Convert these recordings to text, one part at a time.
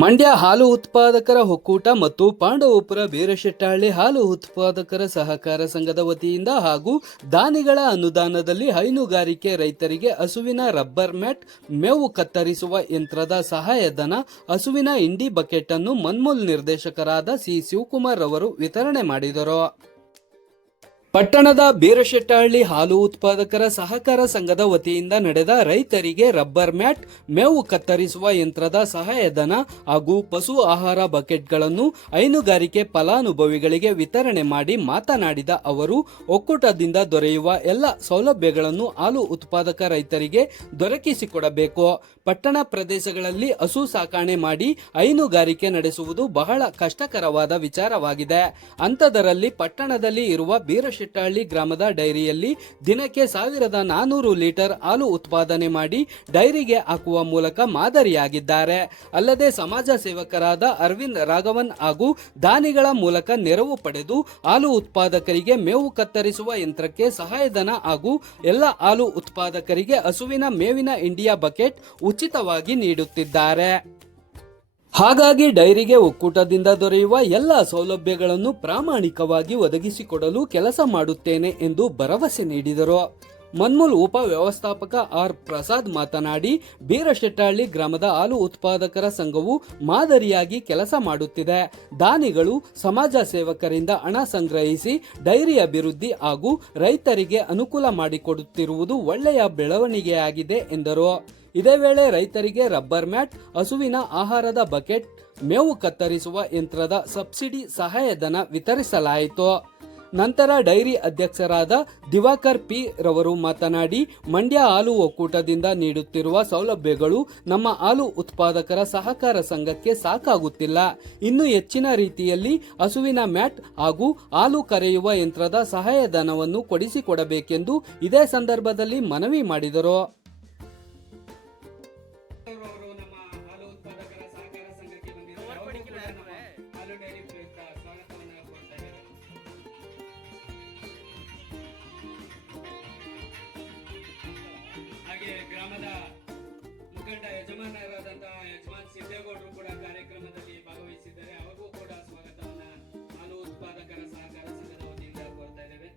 ಮಂಡ್ಯ ಹಾಲು ಉತ್ಪಾದಕರ ಒಕ್ಕೂಟ ಮತ್ತು ಪಾಂಡವಪುರ ಬೀರಶೆಟ್ಟಹಳ್ಳಿ ಹಾಲು ಉತ್ಪಾದಕರ ಸಹಕಾರ ಸಂಘದ ವತಿಯಿಂದ ಹಾಗೂ ದಾನಿಗಳ ಅನುದಾನದಲ್ಲಿ ಹೈನುಗಾರಿಕೆ ರೈತರಿಗೆ ಹಸುವಿನ ರಬ್ಬರ್ ಮ್ಯಾಟ್, ಮೇವು ಕತ್ತರಿಸುವ ಯಂತ್ರದ ಸಹಾಯಧನ, ಹಸುವಿನ ಇಂಡಿ ಬಕೆಟ್ ಅನ್ನು ಮನ್ಮೂಲ್ ನಿರ್ದೇಶಕರಾದ ಸಿ ಶಿವಕುಮಾರ್ ಅವರು ವಿತರಣೆ ಮಾಡಿದರು. ಪಟ್ಟಣದ ಬೀರಶೆಟ್ಟಹಳ್ಳಿ ಹಾಲು ಉತ್ಪಾದಕರ ಸಹಕಾರ ಸಂಘದ ವತಿಯಿಂದ ನಡೆದ ರೈತರಿಗೆ ರಬ್ಬರ್ ಮ್ಯಾಟ್, ಮೇವು ಕತ್ತರಿಸುವ ಯಂತ್ರದ ಸಹಾಯಧನ ಹಾಗೂ ಪಶು ಆಹಾರ ಬಕೆಟ್ಗಳನ್ನು ಹೈನುಗಾರಿಕೆ ಫಲಾನುಭವಿಗಳಿಗೆ ವಿತರಣೆ ಮಾಡಿ ಮಾತನಾಡಿದ ಅವರು, ಒಕ್ಕೂಟದಿಂದ ದೊರೆಯುವ ಎಲ್ಲ ಸೌಲಭ್ಯಗಳನ್ನು ಹಾಲು ಉತ್ಪಾದಕ ರೈತರಿಗೆ ದೊರಕಿಸಿಕೊಡಬೇಕು. ಪಟ್ಟಣ ಪ್ರದೇಶಗಳಲ್ಲಿ ಹಸು ಸಾಕಣೆ ಮಾಡಿ ಹೈನುಗಾರಿಕೆ ನಡೆಸುವುದು ಬಹಳ ಕಷ್ಟಕರವಾದ ವಿಚಾರವಾಗಿದೆ. ಅಂಥದರಲ್ಲಿ ಪಟ್ಟಣದಲ್ಲಿ ಇರುವ ಬೀರಶೆಟ್ಟಹಳ್ಳಿ ಗ್ರಾಮದ ಡೈರಿಯಲ್ಲಿ ದಿನಕ್ಕೆ 1400 ಲೀಟರ್ ಹಾಲು ಉತ್ಪಾದನೆ ಮಾಡಿ ಡೈರಿಗೆ ಹಾಕುವ ಮೂಲಕ ಮಾದರಿಯಾಗಿದ್ದಾರೆ. ಅಲ್ಲದೆ ಸಮಾಜ ಸೇವಕರಾದ ಅರವಿಂದ್ ರಾಘವನ್ ಹಾಗೂ ದಾನಿಗಳ ಮೂಲಕ ನೆರವು ಪಡೆದು ಹಾಲು ಉತ್ಪಾದಕರಿಗೆ ಮೇವು ಕತ್ತರಿಸುವ ಯಂತ್ರಕ್ಕೆ ಸಹಾಯಧನ ಹಾಗೂ ಎಲ್ಲ ಹಾಲು ಉತ್ಪಾದಕರಿಗೆ ಹಸುವಿನ ಮೇವಿನ ಇಂಡಿಯಾ ಬಕೆಟ್ ಉಚಿತವಾಗಿ ನೀಡುತ್ತಿದ್ದಾರೆ. ಹಾಗಾಗಿ ಡೈರಿಗೆ ಒಕ್ಕೂಟದಿಂದ ದೊರೆಯುವ ಎಲ್ಲ ಸೌಲಭ್ಯಗಳನ್ನು ಪ್ರಾಮಾಣಿಕವಾಗಿ ಒದಗಿಸಿಕೊಡಲು ಕೆಲಸ ಮಾಡುತ್ತೇನೆ ಎಂದು ಭರವಸೆ ನೀಡಿದರು. ಮನ್ಮೂಲ್ ಉಪ ವ್ಯವಸ್ಥಾಪಕ ಆರ್ ಪ್ರಸಾದ್ ಮಾತನಾಡಿ, ಬೀರಶೆಟ್ಟಹಳ್ಳಿ ಗ್ರಾಮದ ಹಾಲು ಉತ್ಪಾದಕರ ಸಂಘವು ಮಾದರಿಯಾಗಿ ಕೆಲಸ ಮಾಡುತ್ತಿದೆ. ದಾನಿಗಳು, ಸಮಾಜ ಸೇವಕರಿಂದ ಹಣ ಸಂಗ್ರಹಿಸಿ ಡೈರಿ ಅಭಿವೃದ್ಧಿ ಹಾಗೂ ರೈತರಿಗೆ ಅನುಕೂಲ ಮಾಡಿಕೊಡುತ್ತಿರುವುದು ಒಳ್ಳೆಯ ಬೆಳವಣಿಗೆಯಾಗಿದೆ ಎಂದರು. ಇದೇ ವೇಳೆ ರೈತರಿಗೆ ರಬ್ಬರ್ ಮ್ಯಾಟ್, ಹಸುವಿನ ಆಹಾರದ ಬಕೆಟ್, ಮೇವು ಕತ್ತರಿಸುವ ಯಂತ್ರದ ಸಬ್ಸಿಡಿ ಸಹಾಯಧನ ವಿತರಿಸಲಾಯಿತು. ನಂತರ ಡೈರಿ ಅಧ್ಯಕ್ಷರಾದ ದಿವಾಕರ್ ಪಿ ರವರು ಮಾತನಾಡಿ, ಮಂಡ್ಯ ಹಾಲು ಒಕ್ಕೂಟದಿಂದ ನೀಡುತ್ತಿರುವ ಸೌಲಭ್ಯಗಳು ನಮ್ಮ ಹಾಲು ಉತ್ಪಾದಕರ ಸಹಕಾರ ಸಂಘಕ್ಕೆ ಸಾಕಾಗುತ್ತಿಲ್ಲ. ಇನ್ನು ಹೆಚ್ಚಿನ ರೀತಿಯಲ್ಲಿ ಹಸುವಿನ ಮ್ಯಾಟ್ ಹಾಗೂ ಹಾಲು ಕರೆಯುವ ಯಂತ್ರದ ಸಹಾಯಧನವನ್ನು ಕೊಡಿಸಿಕೊಡಬೇಕೆಂದು ಇದೇ ಸಂದರ್ಭದಲ್ಲಿ ಮನವಿ ಮಾಡಿದರು. ಗ್ರಾಮದ ಮುಖಂಡ ಯಜಮಾನರಾದಂತಹ ಯಜಮಾನ್ ಸಿದ್ದೇಗೌಡರು ಕೂಡ ಕಾರ್ಯಕ್ರಮದಲ್ಲಿ ಭಾಗವಹಿಸಿದ್ದಾರೆ. ಅವರಿಗೂ ಕೂಡ ಸ್ವಾಗತವನ್ನ ಹಾಲು ಉತ್ಪಾದಕರ ಸಹಕಾರ ಸಂಘದ ವತಿಯಿಂದ ಕೋರ್ತಾ ಇದ್ದೇವೆ.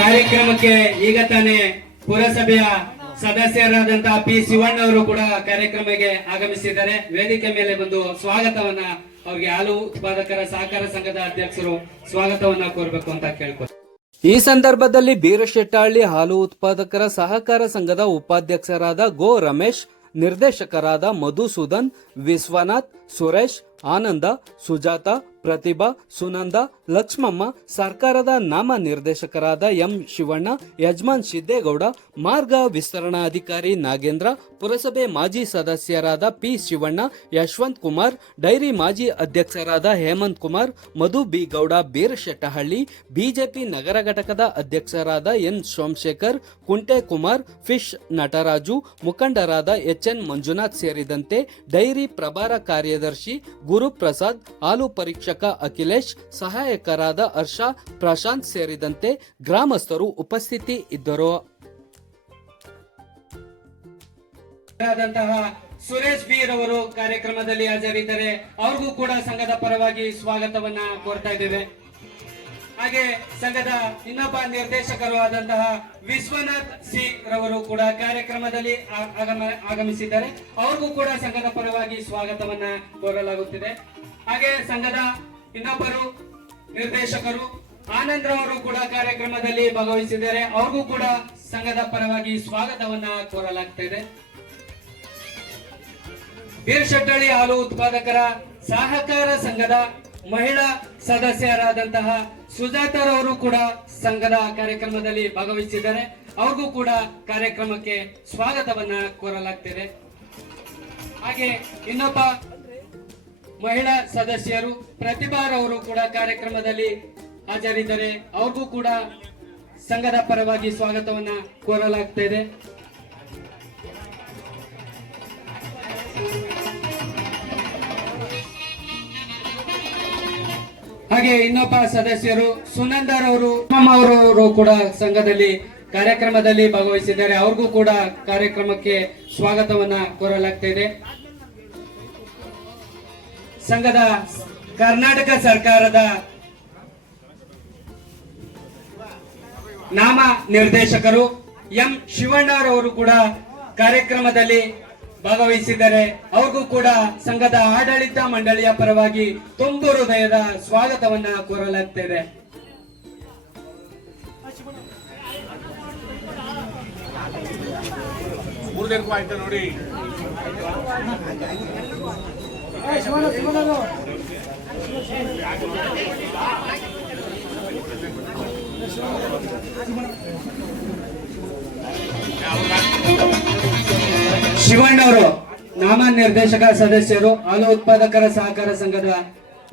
ಕಾರ್ಯಕ್ರಮಕ್ಕೆ ಈಗ ತಾನೇ ಪುರಸಭೆಯ ಸದಸ್ಯರಾದಂತಹ ಪಿ ಶಿವಣ್ಣ ಅವರು ಕೂಡ ಕಾರ್ಯಕ್ರಮಕ್ಕೆ ಆಗಮಿಸಿದ್ದಾರೆ. ವೇದಿಕೆ ಮೇಲೆ ಬಂದು ಸ್ವಾಗತವನ್ನ ಅವ್ರಿಗೆ ಹಾಲು ಉತ್ಪಾದಕರ ಸಹಕಾರ ಸಂಘದ ಅಧ್ಯಕ್ಷರು ಸ್ವಾಗತವನ್ನ ಕೋರಬೇಕು ಅಂತ ಕೇಳ್ಕೊ. ಈ ಸಂದರ್ಭದಲ್ಲಿ ಬೀರಶೆಟ್ಟಹಳ್ಳಿ ಹಾಲು ಉತ್ಪಾದಕರ ಸಹಕಾರ ಸಂಘದ ಉಪಾಧ್ಯಕ್ಷರಾದ ಗೋ ರಮೇಶ್, ನಿರ್ದೇಶಕರಾದ ಮಧುಸೂದನ್, ವಿಶ್ವನಾಥ್, ಸುರೇಶ್, ಆನಂದ, ಸುಜಾತ, ಪ್ರತಿಭಾ, ಸುನಂದ, ಲಕ್ಷ್ಮಮ್ಮ, ಸರ್ಕಾರದ ನಾಮ ನಿರ್ದೇಶಕರಾದ ಎಂ ಶಿವಣ್ಣ, ಯಜಮಾನ್ ಸಿದ್ದೇಗೌಡ, ಮಾರ್ಗ ವಿಸ್ತರಣಾಧಿಕಾರಿ ನಾಗೇಂದ್ರ, ಪುರಸಭೆ ಮಾಜಿ ಸದಸ್ಯರಾದ ಪಿ ಶಿವಣ್ಣ, ಯಶವಂತ್ ಕುಮಾರ್, ಡೈರಿ ಮಾಜಿ ಅಧ್ಯಕ್ಷರಾದ ಹೇಮಂತ್ ಕುಮಾರ್, ಮಧು ಬಿ ಗೌಡ ಬೀರಶೆಟ್ಟಹಳ್ಳಿ, ಬಿಜೆಪಿ ನಗರ ಘಟಕದ ಅಧ್ಯಕ್ಷರಾದ ಎನ್ ಸೋಮಶೇಖರ್, ಕುಂಟೆ ಕುಮಾರ್, ಫಿಶ್ ನಟರಾಜು, ಮುಖಂಡರಾದ ಎಚ್ ಎನ್ ಮಂಜುನಾಥ್ ಸೇರಿದಂತೆ ಡೈರಿ ಪ್ರಭಾರ ಕಾರ್ಯದರ್ಶಿ ಗುರುಪ್ರಸಾದ್, ಹಾಲು ಪರೀಕ್ಷಕ ಅಖಿಲೇಶ್, ಸಹಾಯಕರಾದ ಹರ್ಷ, ಪ್ರಶಾಂತ್ ಸೇರಿದಂತೆ ಗ್ರಾಮಸ್ಥರು ಉಪಸ್ಥಿತಿ ಇದ್ದರು. ಸುರೇಶ್ ಬಿ ರವರು ಕಾರ್ಯಕ್ರಮದಲ್ಲಿ ಹಾಜರಿದ್ದಾರೆ. ಅವ್ರಿಗೂ ಕೂಡ ಸಂಘದ ಪರವಾಗಿ ಸ್ವಾಗತವನ್ನ ಕೋರ್ತಾ ಇದ್ದೇವೆ. ಹಾಗೆ ಸಂಘದ ಇನ್ನೊಬ್ಬ ನಿರ್ದೇಶಕರು ಆದಂತಹ ವಿಶ್ವನಾಥ್ ಸಿ ರವರು ಕೂಡ ಕಾರ್ಯಕ್ರಮದಲ್ಲಿ ಆಗಮಿಸಿದ್ದಾರೆ. ಅವ್ರಿಗೂ ಕೂಡ ಸಂಘದ ಪರವಾಗಿ ಸ್ವಾಗತವನ್ನ ಕೋರಲಾಗುತ್ತಿದೆ. ಹಾಗೆ ಸಂಘದ ಇನ್ನೊಬ್ಬರು ನಿರ್ದೇಶಕರು ಆನಂದ್ ರವರು ಕೂಡ ಕಾರ್ಯಕ್ರಮದಲ್ಲಿ ಭಾಗವಹಿಸಿದ್ದಾರೆ. ಅವ್ರಿಗೂ ಕೂಡ ಸಂಘದ ಪರವಾಗಿ ಸ್ವಾಗತವನ್ನ ಕೋರಲಾಗ್ತಿದೆ. ಬೀರಶೆಟ್ಟಹಳ್ಳಿ ಹಾಲು ಉತ್ಪಾದಕರ ಸಹಕಾರ ಸಂಘದ ಮಹಿಳಾ ಸದಸ್ಯರಾದಂತಹ ಸುಜಾತರವರು ಕೂಡ ಸಂಘದ ಕಾರ್ಯಕ್ರಮದಲ್ಲಿ ಭಾಗವಹಿಸಿದ್ದಾರೆ. ಅವ್ರಿಗೂ ಕೂಡ ಕಾರ್ಯಕ್ರಮಕ್ಕೆ ಸ್ವಾಗತವನ್ನ ಕೋರಲಾಗ್ತಿದೆ. ಹಾಗೆ ಇನ್ನೊಬ್ಬ ಮಹಿಳಾ ಸದಸ್ಯರು ಪ್ರತಿಭಾರವರು ಕೂಡ ಕಾರ್ಯಕ್ರಮದಲ್ಲಿ ಹಾಜರಿದ್ದಾರೆ. ಅವ್ರಿಗೂ ಕೂಡ ಸಂಘದ ಪರವಾಗಿ ಸ್ವಾಗತವನ್ನ ಕೋರಲಾಗ್ತಿದೆ. ಹಾಗೆ ಇನ್ನೊಬ್ಬ ಸದಸ್ಯರು ಸುನಂದರವರು ಅವರು ಕೂಡ ಸಂಘದಲ್ಲಿ ಕಾರ್ಯಕ್ರಮದಲ್ಲಿ ಭಾಗವಹಿಸಿದ್ದಾರೆ. ಅವ್ರಿಗೂ ಕೂಡ ಕಾರ್ಯಕ್ರಮಕ್ಕೆ ಸ್ವಾಗತವನ್ನ ಕೋರಲಾಗ್ತಾ ಇದೆ. ಸಂಘದ ಕರ್ನಾಟಕ ಸರ್ಕಾರದ ನಾಮ ನಿರ್ದೇಶಕರು ಎಂ ಶಿವಣ್ಣರವರು ಕೂಡ ಕಾರ್ಯಕ್ರಮದಲ್ಲಿ ಭಾಗವಹಿಸಿದ್ದಾರೆ. ಅವ್ರಿಗೂ ಕೂಡ ಸಂಘದ ಆಡಳಿತ ಮಂಡಳಿಯ ಪರವಾಗಿ ತುಂಬು ಹೃದಯದ ಸ್ವಾಗತವನ್ನ ಕೋರಲಾಗ್ತಿದೆ. ನೋಡಿ ಶಿವಣ್ಣವರು ನಾಮ ನಿರ್ದೇಶಕ ಸದಸ್ಯರು, ಹಾಲು ಉತ್ಪಾದಕರ ಸಹಕಾರ ಸಂಘದ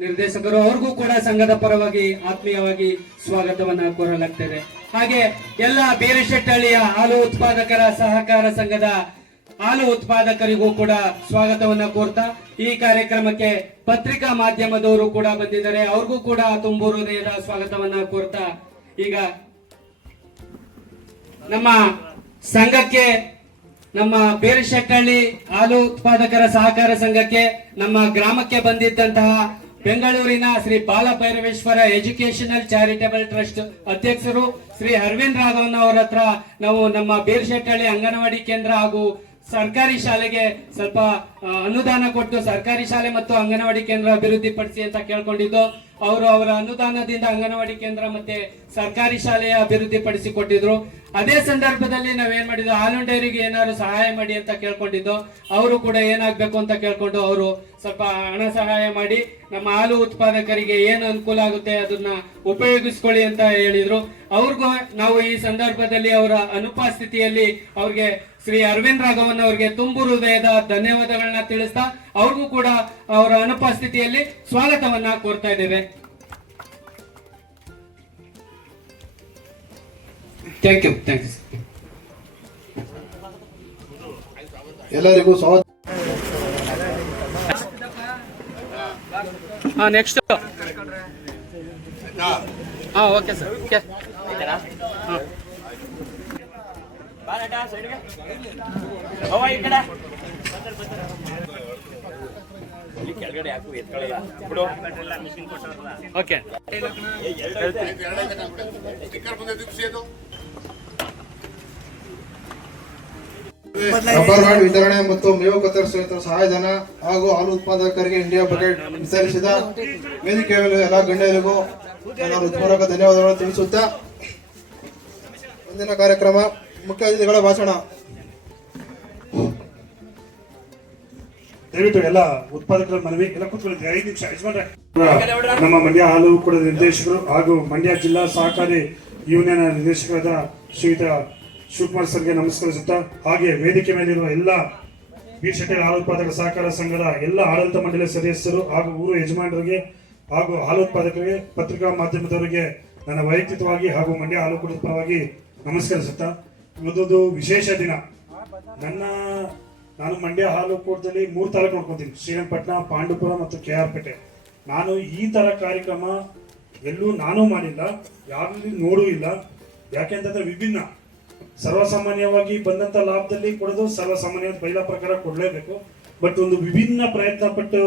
ನಿರ್ದೇಶಕರು. ಅವ್ರಿಗೂ ಕೂಡ ಸಂಘದ ಪರವಾಗಿ ಆತ್ಮೀಯವಾಗಿ ಸ್ವಾಗತವನ್ನ ಕೋರಲಾಗ್ತಿದೆ. ಹಾಗೆ ಎಲ್ಲ ಬೀರಶೆಟ್ಟಹಳ್ಳಿಯ ಹಾಲು ಉತ್ಪಾದಕರ ಸಹಕಾರ ಸಂಘದ ಹಾಲು ಉತ್ಪಾದಕರಿಗೂ ಕೂಡ ಸ್ವಾಗತವನ್ನ ಕೋರ್ತಾ ಈ ಕಾರ್ಯಕ್ರಮಕ್ಕೆ ಪತ್ರಿಕಾ ಮಾಧ್ಯಮದವರು ಕೂಡ ಬಂದಿದ್ದಾರೆ. ಅವ್ರಿಗೂ ಕೂಡ ತುಂಬು ಹೃದಯದ ಸ್ವಾಗತವನ್ನ ಕೋರ್ತಾ ಈಗ ನಮ್ಮ ಸಂಘಕ್ಕೆ, ನಮ್ಮ ಬೀರಶೆಟ್ಟಹಳ್ಳಿ ಹಾಲು ಉತ್ಪಾದಕರ ಸಹಕಾರ ಸಂಘಕ್ಕೆ ನಮ್ಮ ಗ್ರಾಮಕ್ಕೆ ಬಂದಿದ್ದಂತಹ ಬೆಂಗಳೂರಿನ ಶ್ರೀ ಬಾಲಭೈರವೇಶ್ವರ ಎಜುಕೇಶನಲ್ ಚಾರಿಟೇಬಲ್ ಟ್ರಸ್ಟ್ ಅಧ್ಯಕ್ಷರು ಶ್ರೀ ಅರವಿಂದ್ ರಾಘವನ್ ಅವರ ಹತ್ರ ನಾವು ನಮ್ಮ ಬೀರಶೆಟ್ಟಹಳ್ಳಿ ಅಂಗನವಾಡಿ ಕೇಂದ್ರ ಹಾಗೂ ಸರ್ಕಾರಿ ಶಾಲೆಗೆ ಸ್ವಲ್ಪ ಅನುದಾನ ಕೊಟ್ಟು ಸರ್ಕಾರಿ ಶಾಲೆ ಮತ್ತು ಅಂಗನವಾಡಿ ಕೇಂದ್ರ ಅಭಿವೃದ್ಧಿ ಪಡಿಸಿ ಅಂತ ಕೇಳ್ಕೊಂಡಿದ್ದು, ಅವರು ಅವರ ಅನುದಾನದಿಂದ ಅಂಗನವಾಡಿ ಕೇಂದ್ರ ಮತ್ತೆ ಸರ್ಕಾರಿ ಶಾಲೆಯ ಅಭಿವೃದ್ಧಿ ಪಡಿಸಿ ಕೊಟ್ಟಿದ್ರು. ಅದೇ ಸಂದರ್ಭದಲ್ಲಿ ನಾವೇನ್ ಮಾಡಿದ್ವಿ, ಹಾಲು ಡೈರಿಗೆ ಏನಾದ್ರು ಸಹಾಯ ಮಾಡಿ ಅಂತ ಕೇಳ್ಕೊಂಡಿದ್ದು, ಅವರು ಕೂಡ ಏನಾಗ್ಬೇಕು ಅಂತ ಕೇಳ್ಕೊಂಡು ಅವರು ಸ್ವಲ್ಪ ಹಣ ಸಹಾಯ ಮಾಡಿ ನಮ್ಮ ಹಾಲು ಉತ್ಪಾದಕರಿಗೆ ಏನು ಅನುಕೂಲ ಆಗುತ್ತೆ ಅದನ್ನ ಉಪಯೋಗಿಸ್ಕೊಳ್ಳಿ ಅಂತ ಹೇಳಿದ್ರು. ಅವ್ರಿಗೂ ನಾವು ಈ ಸಂದರ್ಭದಲ್ಲಿ ಅವರ ಅನುಪಸ್ಥಿತಿಯಲ್ಲಿ ಅವ್ರಿಗೆ ಶ್ರೀ ಅರವಿಂದ್ ರಾಘವನ್ ಅವರಿಗೆ ತುಂಬು ಹೃದಯದ ಧನ್ಯವಾದಗಳನ್ನ ತಿಳಿಸ್ತಾ ಅವ್ರಿಗೂ ಕೂಡ ಅವರ ಅನುಪಸ್ಥಿತಿಯಲ್ಲಿ ಸ್ವಾಗತವನ್ನ ಕೋರ್ತಾ ಇದ್ದೇವೆ. Thank you. ಎಲ್ಲರಿಗೂ ಸ್ವಾಗತ. Next okay sir. ಓಕೆ ಕೆಳಗಡೆ ಹಾಕು, ಎತ್ಕೊಳ್ಳಲ್ಲ ಬಿಡು. ಓಕೆ ರಬ್ಬರ್ ಬ್ಯಾಂಡ್ ವಿತರಣೆ ಮತ್ತು ಮೇವು ಕತ್ತರಿಸುವ ಸಹಾಯಧನ ಹಾಗೂ ಹಾಲು ಉತ್ಪಾದಕರಿಗೆ ಇಂಡಿಯಾ ಬಕೆಟ್ ವಿತರಿಸಿದ ವೇದಿಕೆ ಮೇಲೆ ಎಲ್ಲ ಗಣ್ಯರಿಗೂ ನಾನು ಹೃತ್ಪೂರ್ವಕ ಧನ್ಯವಾದಗಳನ್ನು ತಿಳಿಸುತ್ತಾ ಮುಂದಿನ ಕಾರ್ಯಕ್ರಮ ಮುಖ್ಯ ಅತಿಥಿಗಳ ಭಾಷಣ. ದಯವಿಟ್ಟು ಎಲ್ಲ ಉತ್ಪಾದಕರ ಮನವಿ, ಎಲ್ಲ ಕೂತ್ಕೊಳ್ಳಿ 5 ನಿಮಿಷ. ಯಜಮಾನ್ರೆ, ನಮ್ಮ ಮಂಡ್ಯ ಹಾಲು ಕೂಡ ನಿರ್ದೇಶಕರು ಹಾಗೂ ಮಂಡ್ಯ ಜಿಲ್ಲಾ ಸಹಕಾರಿ ಯೂನಿಯನ್ ನಿರ್ದೇಶಕರಾದ ಶ್ರೀಯುತ ಶಿವಕುಮಾರ್ ಸರ್ಗೆ ನಮಸ್ಕರಿಸುತ್ತಾ, ಹಾಗೆ ವೇದಿಕೆ ಮೇಲಿರುವ ಎಲ್ಲ ಬೀರಶೆಟ್ಟಹಳ್ಳಿ ಹಾಲು ಉತ್ಪಾದಕರ ಸಹಕಾರ ಸಂಘದ ಎಲ್ಲ ಆಡಳಿತ ಮಂಡಳಿ ಸದಸ್ಯರು ಹಾಗೂ ಊರು ಯಜಮಾನರಿಗೆ ಹಾಗೂ ಹಾಲು ಉತ್ಪಾದಕರಿಗೆ, ಪತ್ರಿಕಾ ಮಾಧ್ಯಮದವರಿಗೆ ನನ್ನ ವೈಯಕ್ತಿಕವಾಗಿ ಹಾಗೂ ಮಂಡ್ಯ ಹಾಲು ಕೂಟದ ಪರವಾಗಿ ನಮಸ್ಕರಿಸುತ್ತಾ, ಇವತ್ತೊಂದು ವಿಶೇಷ ದಿನ. ನಾನು ಮಂಡ್ಯ ಹಾಲು ಕೂಟದಲ್ಲಿ 3 ತಾಲೂಕು ನೋಡ್ಕೊತೀನಿ: ಶ್ರೀರಂಗಪಟ್ಟಣ, ಪಾಂಡುಪುರ ಮತ್ತು KR ಪೇಟೆ. ನಾನು ಈ ತರ ಕಾರ್ಯಕ್ರಮ ಎಲ್ಲೂ ನಾನು ಮಾಡಿಲ್ಲ, ಯಾರಲ್ಲಿ ನೋಡೂ ಇಲ್ಲ. ಯಾಕೆಂತಂದ್ರೆ ವಿಭಿನ್ನ, ಸರ್ವಸಾಮಾನ್ಯವಾಗಿ ಬಂದಂತ ಲಾಭದಲ್ಲಿ ಕೊಡೋದು ಸರ್ವಸಾಮಾನ್ಯ ಬೈಲ ಪ್ರಕಾರ ಕೊಡ್ಲೇಬೇಕು. ಬಟ್ ಒಂದು ವಿಭಿನ್ನ ಪ್ರಯತ್ನ ಪಟ್ಟು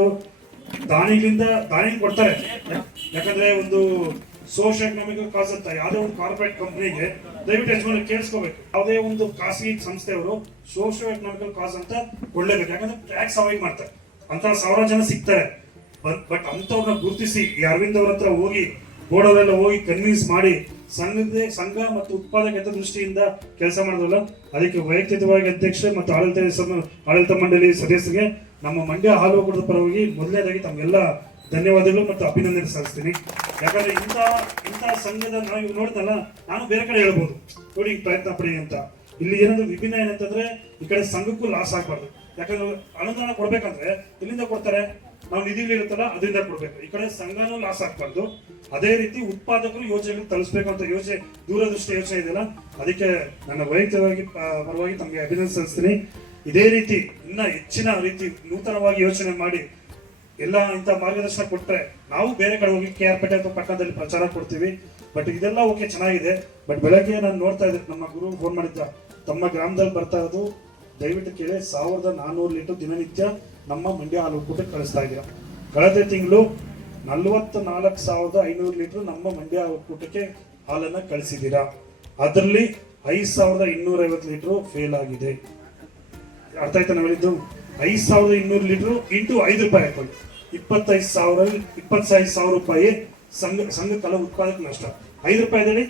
ದಾನಿಗಳಿಂದ ಕೊಡ್ತಾರೆ. ಯಾಕಂದ್ರೆ ಒಂದು ಸೋಶಿಯೋ ಎಕನಾಮಿಕಲ್ ಕಾಸ್ ಅಂತ ಯಾವುದೇ ಒಂದು ಕಾರ್ಪೊರೇಟ್ ಕಂಪನಿಗೆ ದಯವಿಟ್ಟು ಯಜಮಾನ ಕೇಳಿಸ್ಕೋಬೇಕು. ಯಾವುದೇ ಒಂದು ಖಾಸಗಿ ಸಂಸ್ಥೆಯವರು ಸೋಶಿಯೋ ಎಕನಾಮಿಕಲ್ ಕಾಸ್ ಅಂತ ಕೊಡ್ಲೇಬೇಕು. ಯಾಕಂದ್ರೆ ಟ್ಯಾಕ್ಸ್ ಅವಾಯ್ಡ್ ಮಾಡ್ತಾರೆ. ಅಂತ 1000 ಜನ ಸಿಗ್ತಾರೆ. ಬಟ್ ಅಂತವ್ರನ್ನ ಗುರುತಿಸಿ ಈ ಅರವಿಂದ್ ಅವ್ರ ಹತ್ರ ಹೋಗಿ, ಬೋರ್ಡ್ ಅವರೆಲ್ಲ ಹೋಗಿ ಕನ್ವಿನ್ಸ್ ಮಾಡಿ ಸಂಘ ಮತ್ತು ಉತ್ಪಾದಕ ದೃಷ್ಟಿಯಿಂದ ಕೆಲಸ ಮಾಡಿದ್ರಲ್ಲ, ಅದಕ್ಕೆ ವೈಯಕ್ತಿಕವಾಗಿ ಅಧ್ಯಕ್ಷ ಮತ್ತು ಆಡಳಿತ ಮಂಡಳಿ ಸದಸ್ಯರಿಗೆ ನಮ್ಮ ಮಂಡ್ಯ ಹಾಲು ಒಕ್ಕೂಟದ ಪರವಾಗಿ ಮೊದಲನೇದಾಗಿ ತಮಗೆಲ್ಲ ಧನ್ಯವಾದಗಳು ಮತ್ತು ಅಭಿನಂದನೆ ಸಲ್ಲಿಸ್ತೀನಿ. ಯಾಕಂದ್ರೆ ಇಂಥ ಸಂಘದ ನಾವು ನೋಡಿದಲ್ಲ, ನಾನು ಬೇರೆ ಕಡೆ ಹೇಳ್ಬೋದು ನೋಡಿ ಪ್ರಯತ್ನ ಪಡಿ ಅಂತ. ಇಲ್ಲಿ ಏನಂದ್ರೆ ವಿಭಿನ್ನ ಏನಂತಂದ್ರೆ, ಈ ಕಡೆ ಸಂಘಕ್ಕೂ ಲಾಸ್ ಆಗ್ಬಾರ್ದು. ಯಾಕಂದ್ರೆ ಅನುದಾನ ಕೊಡ್ಬೇಕಂದ್ರೆ ಎಲ್ಲಿಂದ ಕೊಡ್ತಾರೆ, ನಾವು ನಿಧಿಗಳು ಇರುತ್ತಲ್ಲ ಅದರಿಂದ ಕೊಡ್ಬೇಕು. ಈ ಕಡೆ ಸಂಘನೂ ಲಾಸ್ ಆಗ್ಬಾರ್ದು. ಅದೇ ರೀತಿ ಉತ್ಪಾದಕರು ಯೋಜನೆಗಳು ತಲುಪಿಸಬೇಕು ಅಂತ ದೂರದೃಷ್ಟಿ ಯೋಚನೆ ಇದೆಯಲ್ಲ, ಅದಕ್ಕೆ ನನ್ನ ವೈಯಕ್ತಿಕವಾಗಿ ಪರವಾಗಿ ತಮಗೆ ಅಭಿನಂದನೆ ಸಲ್ಲಿಸ್ತೀನಿ. ಇದೇ ರೀತಿ ಇನ್ನ ಹೆಚ್ಚಿನ ರೀತಿ ನೂತನವಾಗಿ ಯೋಚನೆ ಮಾಡಿ ಎಲ್ಲ ಇಂಥ ಮಾರ್ಗದರ್ಶನ ಕೊಟ್ಟರೆ ನಾವು ಬೇರೆ ಕಡೆ ಹೋಗಿ KR ಪೇಟೆ ಅಥವಾ ಪಟ್ಟಣದಲ್ಲಿ ಪ್ರಚಾರ ಕೊಡ್ತೀವಿ. ಬಟ್ ಇದೆಲ್ಲ ಓಕೆ ಚೆನ್ನಾಗಿದೆ. ಬಟ್ ಬೆಳಗ್ಗೆ ನಾನು ನೋಡ್ತಾ ಇದ್ದೆ, ನಮ್ಮ ಗುರು ಫೋನ್ ಮಾಡಿದ್ದ, ತಮ್ಮ ಗ್ರಾಮದಲ್ಲಿ ಬರ್ತಾ ಇರೋದು ದಯವಿಟ್ಟು ಕೇಳಿ 1400 ಲೀಟರ್ ದಿನನಿತ್ಯ ನಮ್ಮ ಮಂಡ್ಯ ಹಾಲು ಒಕ್ಕೂಟಕ್ಕೆ ಕಳಿಸ್ತಾ ಇದ್ದೀರಾ. ಕಳೆದ ತಿಂಗಳು 44,500 ಲೀಟರ್ ನಮ್ಮ ಮಂಡ್ಯ ಒಕ್ಕೂಟಕ್ಕೆ ಹಾಲನ್ನು ಕಳಿಸಿದ್ದೀರಾ. ಅದರಲ್ಲಿ 5,250 ಲೀಟರ್ ಫೇಲ್ ಆಗಿದೆ. ಅರ್ಥ ಆಯ್ತಾ ನಾವು ಹೇಳಿದ್ದು? 5,200 ಲೀಟರ್ ಇಂಟು 5 ರೂಪಾಯಿ ಹಾಕೊಳ್ಳಿ, 25,000 ರೂಪಾಯಿ ಸಂಘಕ್ಕಲ್ಲ ಉತ್ಪಾದಕ ನಷ್ಟ. 5 ರೂಪಾಯಿದಲ್ಲಿ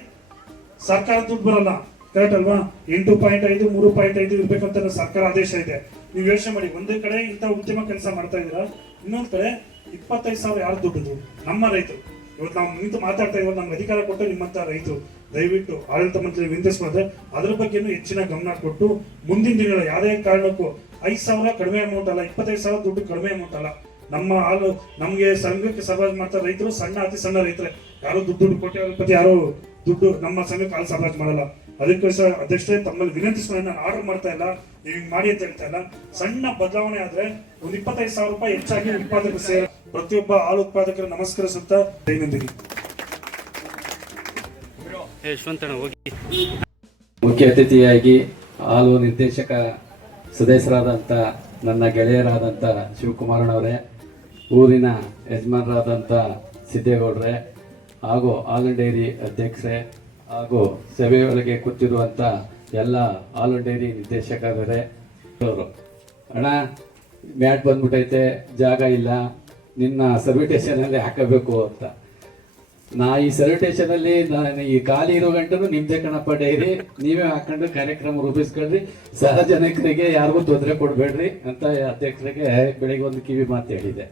ಸರ್ಕಾರ ದುಡ್ಡು ಬರಲ್ಲ, ಕರೆಕ್ಟ್ ಅಲ್ವಾ? 8.5 3.5 ಇರ್ಬೇಕಂತ ಸರ್ಕಾರ ಆದೇಶ ಇದೆ. ನೀವು ಯೋಚನೆ ಮಾಡಿ, ಒಂದೇ ಕಡೆ ಇಂಥ ಉದ್ಯಮ ಕೆಲಸ ಮಾಡ್ತಾ ಇದ್ದೀರಾ, ಇನ್ನೊಂದು ಕಡೆ 25,000 ಯಾರು ದುಡ್ಡು? ನಮ್ಮ ರೈತರು. ಇವತ್ತು ನಾವು ನಿಂತು ಮಾತಾಡ್ತಾ ಇವಾಗ ನಮ್ಗೆ ಅಧಿಕಾರ ಕೊಟ್ಟು ನಿಮ್ಮಂತ ರೈತರು ದಯವಿಟ್ಟು ಆಡಳಿತ ಮಂತ್ರಿ ವಿನಂತಿಸ್ಕೊಂಡ್ರೆ ಅದ್ರ ಬಗ್ಗೆನೂ ಹೆಚ್ಚಿನ ಗಮನ ಕೊಟ್ಟು ಮುಂದಿನ ದಿನಗಳ ಯಾವುದೇ ಕಾರಣಕ್ಕೂ 5,000 ಕಡಿಮೆ ಅಮೌಂಟ್ ಅಲ್ಲ, 25,000 ದುಡ್ಡು ಕಡಿಮೆ ಅಮೌಂಟ್ ಅಲ್ಲ. ನಮ್ಮ ಹಾಲು ನಮ್ಗೆ ಸಂಘಕ್ಕೆ ಸರಬರಾಜು ಮಾಡ್ತಾರೆ ರೈತರು, ಅತಿ ಸಣ್ಣ ರೈತರೆ. ಯಾರು ದುಡ್ಡು ಕೋಟ್ಯಾಧಿಪತಿ ಯಾರು ದುಡ್ಡು ನಮ್ಮ ಸಂಘಕ್ಕೆ ಹಾಲು ಸರಬರಾಜು ಮಾಡಲ್ಲ. ಅದಕ್ಕೋಸ್ಕರ ಅಧ್ಯಕ್ಷರೇ ತಮ್ಮಲ್ಲಿ ವಿನಂತಿಸ್ಕೊಂಡು ನಾನು ಆರ್ಡರ್ ಮಾಡ್ತಾ ಇಲ್ಲ, ನೀವು ಹಿಂಗ್ ಮಾಡಿ ಅಂತ ಹೇಳ್ತಾ ಇಲ್ಲ. ಸಣ್ಣ ಬದಲಾವಣೆ ಆದ್ರೆ ಒಂದು 25,000 ರೂಪಾಯಿ ಹೆಚ್ಚಾಗಿ ಉತ್ಪಾದಕರು ಸೇರ ಪ್ರತಿಯೊಬ್ಬ ಹಾಲು ಉತ್ಪಾದಕರು ನಮಸ್ಕರಿಸುತ್ತಾ ದೈನಂದಿನ ಮುಖ್ಯ ಅತಿಥಿಯಾಗಿ ಹಾಲು ನಿರ್ದೇಶಕ ಸದಸ್ಯರಾದಂಥ ನನ್ನ ಗೆಳೆಯರಾದಂಥ ಶಿವಕುಮಾರನವರೇ, ಊರಿನ ಯಜಮಾನರಾದಂಥ ಸಿದ್ದೇಗೌಡ್ರೆ, ಹಾಗೂ ಹಾಲು ಡೈರಿ ಅಧ್ಯಕ್ಷರೇ, ಹಾಗೂ ಸಭೆಯೊಳಗೆ ಕೂತಿರುವಂಥ ಎಲ್ಲ ಹಾಲು ಡೈರಿ ನಿರ್ದೇಶಕರೇ, ಅಣ್ಣ ಮ್ಯಾಟ್ ಬಂದ್ಬಿಟ್ಟೈತೆ, ಜಾಗ ಇಲ್ಲ, ನಿನ್ನ ಸರ್ವಿಟೇಷನಲ್ಲಿ ಹಾಕಬೇಕು ಅಂತ. ಈ ಸರ್ವಿಟೇಷನಲ್ಲಿ ನಾನು ಈ ಖಾಲಿ ಇರೋ ಗಂಟನು ನಿಮ್ದೇ ಕಣಪ್ಪ ಡೈರಿ, ನೀವೇ ಹಾಕೊಂಡು ಕಾರ್ಯಕ್ರಮ ರೂಪಿಸ್ಕೊಳ್ರಿ, ಸಾರ್ವಜನಿಕರಿಗೆ ಯಾರಿಗೂ ತೊಂದರೆ ಕೊಡಬೇಡ್ರಿ ಅಂತ ಅಧ್ಯಕ್ಷರಿಗೆ ಬೆಳಿಗ್ಗೆ ಒಂದು ಕಿವಿ ಮಾತು ಹೇಳಿದೆ.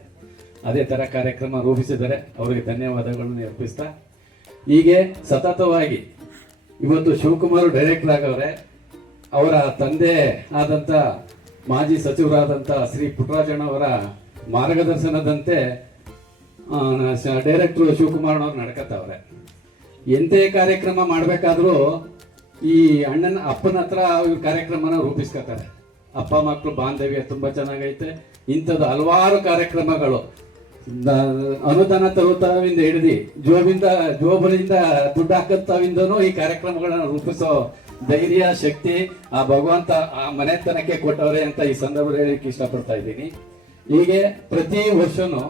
ಅದೇ ಥರ ಕಾರ್ಯಕ್ರಮ ರೂಪಿಸಿದರೆ ಅವರಿಗೆ ಧನ್ಯವಾದಗಳನ್ನು ಅರ್ಪಿಸ್ತಾ, ಹೀಗೆ ಸತತವಾಗಿ ಇವತ್ತು ಶಿವಕುಮಾರ್ ಡೈರೆಕ್ಟರ್ ಆಗವ್ರೆ. ಅವರ ತಂದೆ ಆದಂಥ ಮಾಜಿ ಸಚಿವರಾದಂಥ ಶ್ರೀ ಪುಟ್ಟರಾಜಣ್ಣವರ ಮಾರ್ಗದರ್ಶನದಂತೆ ಡೈರೆಕ್ಟ್ರು ಶಿವಕುಮಾರ್ನವ್ರು ನಡ್ಕತ್ತವ್ರೆ. ಎಂತೆ ಕಾರ್ಯಕ್ರಮ ಮಾಡಬೇಕಾದ್ರೂ ಈ ಅಪ್ಪನ ಹತ್ರ ಇವ್ರ ಕಾರ್ಯಕ್ರಮನ ರೂಪಿಸ್ಕೊತಾರೆ. ಅಪ್ಪ ಮಕ್ಕಳು ಬಾಂಧವ್ಯ ತುಂಬ ಚೆನ್ನಾಗೈತೆ. ಇಂಥದ್ದು ಹಲವಾರು ಕಾರ್ಯಕ್ರಮಗಳು ಅನುದಾನ ತಗೋತಾವಿಂದ ಹಿಡಿದು ಜೋಬಲಿಂದ ದುಡ್ಡು ಹಾಕತ್ತಾವಿಂದನೂ ಈ ಕಾರ್ಯಕ್ರಮಗಳನ್ನ ರೂಪಿಸೋ ಧೈರ್ಯ ಶಕ್ತಿ ಆ ಭಗವಂತ ಆ ಮನೆತನಕ್ಕೆ ಕೊಟ್ಟವ್ರೆ ಅಂತ ಈ ಸಂದರ್ಭದಲ್ಲಿ ಹೇಳಲಿಕ್ಕೆ ಇಷ್ಟಪಡ್ತಾ ಇದ್ದೀನಿ. ಹೀಗೆ ಪ್ರತಿ ವರ್ಷನೂ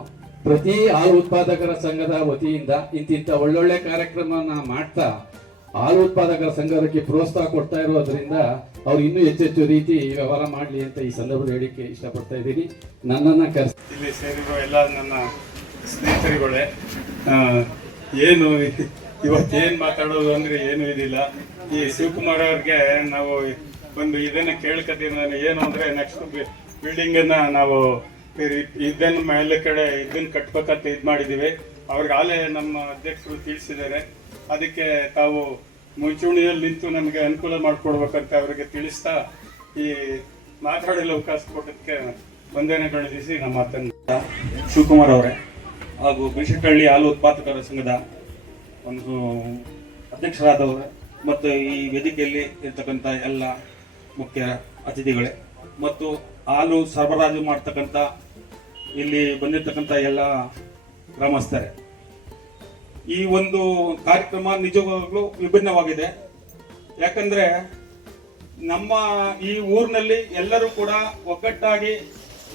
ಪ್ರತಿ ಹಾಲು ಉತ್ಪಾದಕರ ಸಂಘದ ವತಿಯಿಂದ ಇಂತಿಂಥ ಒಳ್ಳೊಳ್ಳೆ ಕಾರ್ಯಕ್ರಮನ ಮಾಡ್ತಾ ಹಾಲು ಉತ್ಪಾದಕರ ಸಂಘಕ್ಕೆ ಪ್ರೋತ್ಸಾಹ ಕೊಡ್ತಾ ಇರೋದ್ರಿಂದ ಅವ್ರು ಇನ್ನೂ ಹೆಚ್ಚೆಚ್ಚು ರೀತಿ ವ್ಯವಹಾರ ಮಾಡಲಿ ಅಂತ ಈ ಸಂದರ್ಭದಲ್ಲಿ ಹೇಳಿಕ್ಕೆ ಇಷ್ಟಪಡ್ತಾ ಇದ್ದೀನಿ. ನನ್ನನ್ನು ಇಲ್ಲಿ ಸೇರಿರೋ ಎಲ್ಲ ನನ್ನ ಸ್ನೇಹಿತರುಗಳೇ, ಏನು ಇವತ್ತೇನು ಮಾತಾಡೋದು ಅಂದರೆ ಏನೂ ಇದಿಲ್ಲ. ಈ ಶಿವಕುಮಾರ್ ಅವ್ರಿಗೆ ನಾವು ಒಂದು ಇದನ್ನು ಕೇಳ್ಕೊತೀವಿ. ನಾನು ಏನು ಅಂದರೆ ನೆಕ್ಸ್ಟ್ ಬಿಲ್ಡಿಂಗನ್ನು ನಾವು ಇದನ್ನು ಮೇಲೆ ಕಡೆ ಇದನ್ನು ಕಟ್ಬೇಕಂತ ಇದು ಮಾಡಿದ್ದೀವಿ. ಅವ್ರಿಗೆ ಆಲೇ ನಮ್ಮ ಅಧ್ಯಕ್ಷರು ತಿಳಿಸಿದ್ದಾರೆ. ಅದಕ್ಕೆ ತಾವು ಮುಂಚೂಣಿಯಲ್ಲಿ ನಿಂತು ನಮಗೆ ಅನುಕೂಲ ಮಾಡಿಕೊಡ್ಬೇಕಂತ ಅವರಿಗೆ ತಿಳಿಸ್ತಾ ಈ ಮಾತಾಡಲು ಅವಕಾಶ ಕೊಟ್ಟದಕ್ಕೆ ವಂದನೆಗಳು ತಿಳಿಸಿ ನಮ್ಮ ಮಾತನ್ನು. ಶಿವಕುಮಾರ್ ಅವರೇ ಹಾಗೂ ಬಿಶೆಟ್ಟಹಳ್ಳಿ ಹಾಲು ಉತ್ಪಾದಕರ ಸಂಘದ ಒಂದು ಅಧ್ಯಕ್ಷರಾದವರು ಮತ್ತು ಈ ವೇದಿಕೆಯಲ್ಲಿ ಇರ್ತಕ್ಕಂಥ ಎಲ್ಲ ಮುಖ್ಯ ಅತಿಥಿಗಳೇ ಮತ್ತು ಹಾಲು ಸರಬರಾಜು ಮಾಡ್ತಕ್ಕಂಥ ಇಲ್ಲಿ ಬಂದಿರತಕ್ಕಂಥ ಎಲ್ಲ ಗ್ರಾಮಸ್ಥರೇ, ಈ ಒಂದು ಕಾರ್ಯಕ್ರಮ ನಿಜವಾಗ್ಲೂ ವಿಭಿನ್ನವಾಗಿದೆ. ಯಾಕಂದ್ರೆ ನಮ್ಮ ಈ ಊರಿನಲ್ಲಿ ಎಲ್ಲರೂ ಕೂಡ ಒಗ್ಗಟ್ಟಾಗಿ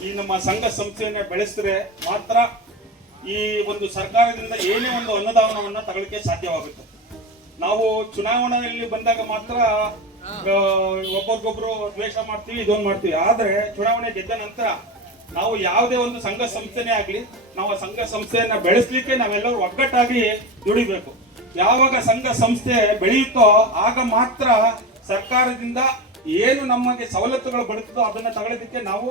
ಈ ನಮ್ಮ ಸಂಘ ಸಂಸ್ಥೆಯನ್ನ ಬೆಳೆಸಿದ್ರೆ ಮಾತ್ರ ಈ ಒಂದು ಸರ್ಕಾರದಿಂದ ಏನೇ ಒಂದು ಅನುದಾನವನ್ನ ತಗೊಳ್ಳಿಕ್ಕೆ ಸಾಧ್ಯವಾಗುತ್ತೆ. ನಾವು ಚುನಾವಣೆಯಲ್ಲಿ ಬಂದಾಗ ಮಾತ್ರ ಒಬ್ಬರಿಗೊಬ್ರು ದ್ವೇಷ ಮಾಡ್ತೀವಿ, ಇದೊಂದು ಮಾಡ್ತೀವಿ. ಆದ್ರೆ ಚುನಾವಣೆ ಗೆದ್ದ ನಂತರ ನಾವು ಯಾವುದೇ ಒಂದು ಸಂಘ ಸಂಸ್ಥೆನೇ ಆಗ್ಲಿ, ನಾವು ಸಂಘ ಸಂಸ್ಥೆಯನ್ನ ಬೆಳೆಸಲಿಕ್ಕೆ ನಾವೆಲ್ಲರೂ ಒಗ್ಗಟ್ಟಾಗಿ ದುಡಿಬೇಕು. ಯಾವಾಗ ಸಂಘ ಸಂಸ್ಥೆ ಬೆಳೆಯುತ್ತೋ ಆಗ ಮಾತ್ರ ಸರ್ಕಾರದಿಂದ ಏನು ನಮಗೆ ಸವಲತ್ತುಗಳು ಬರುತ್ತದೋ ಅದನ್ನ ತಗೊಳ್ಳೋದಕ್ಕೆ ನಾವು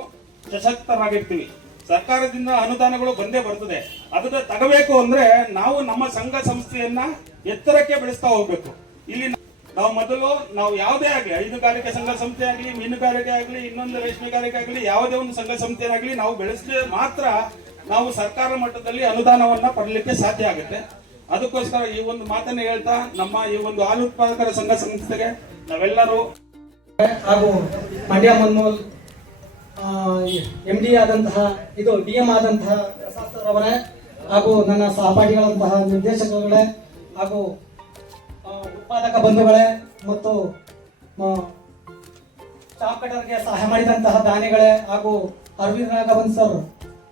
ಸಶಕ್ತರಾಗಿರ್ತೀವಿ. ಸರ್ಕಾರದಿಂದ ಅನುದಾನಗಳು ಬಂದೇ ಬರ್ತದೆ. ಅದನ್ನ ತಗಬೇಕು ಅಂದ್ರೆ ನಾವು ನಮ್ಮ ಸಂಘ ಸಂಸ್ಥೆಯನ್ನ ಎತ್ತರಕ್ಕೆ ಬೆಳೆಸ್ತಾ ಹೋಗ್ಬೇಕು. ಇಲ್ಲಿ ನಾವು ಮೊದಲು ನಾವು ಯಾವುದೇ ಆಗ್ಲಿ, ಹೈನುಗಾರಿಕೆ ಸಂಘ ಸಂಸ್ಥೆ ಆಗ್ಲಿ, ಮೀನುಗಾರಿಕೆ ಆಗ್ಲಿ, ಇನ್ನೊಂದು ರೇಷ್ಮೆಗಾರಿಕೆ ಆಗ್ಲಿ, ಯಾವುದೇ ಒಂದು ಸಂಘ ಸಂಸ್ಥೆಯಾಗ್ಲಿ ನಾವು ಬೆಳೆಸಿದ್ರೆ ಮಾತ್ರ ನಾವು ಸರ್ಕಾರ ಮಟ್ಟದಲ್ಲಿ ಅನುದಾನವನ್ನ ಪಡಲಿಕ್ಕೆ ಸಾಧ್ಯ ಆಗುತ್ತೆ. ಅದಕ್ಕೋಸ್ಕರ ಈ ಒಂದು ಮಾತನ್ನ ಹೇಳ್ತಾ ನಮ್ಮ ಈ ಒಂದು ಹಾಲು ಉತ್ಪಾದಕರ ಸಂಘ ಸಂಸ್ಥೆಗೆ ನಾವೆಲ್ಲರೂ ಹಾಗೂ ಮಂಡ್ಯ ಮನ್ಮೋಲ್ MD ಆದಂತಹ ಇದು DM ಆದಂತಹ ಪ್ರಸಾದ್ ಸರ್ ಅವರೇ ಹಾಗೂ ನನ್ನ ಸಹಪಾಠಿಗಳಂತಹ ನಿರ್ದೇಶಕರುಗಳೇ ಹಾಗೂ ಉತ್ಪಾದಕ ಬಂಧುಗಳೇ ಮತ್ತು ಚಾಪ್ ಕಟರ್ಗೆ ಸಹಾಯ ಮಾಡಿದಂತಹ ದಾನಿಗಳೇ ಹಾಗೂ ಅರವಿಂದ್ ರಾಘವನ್ ಸರ್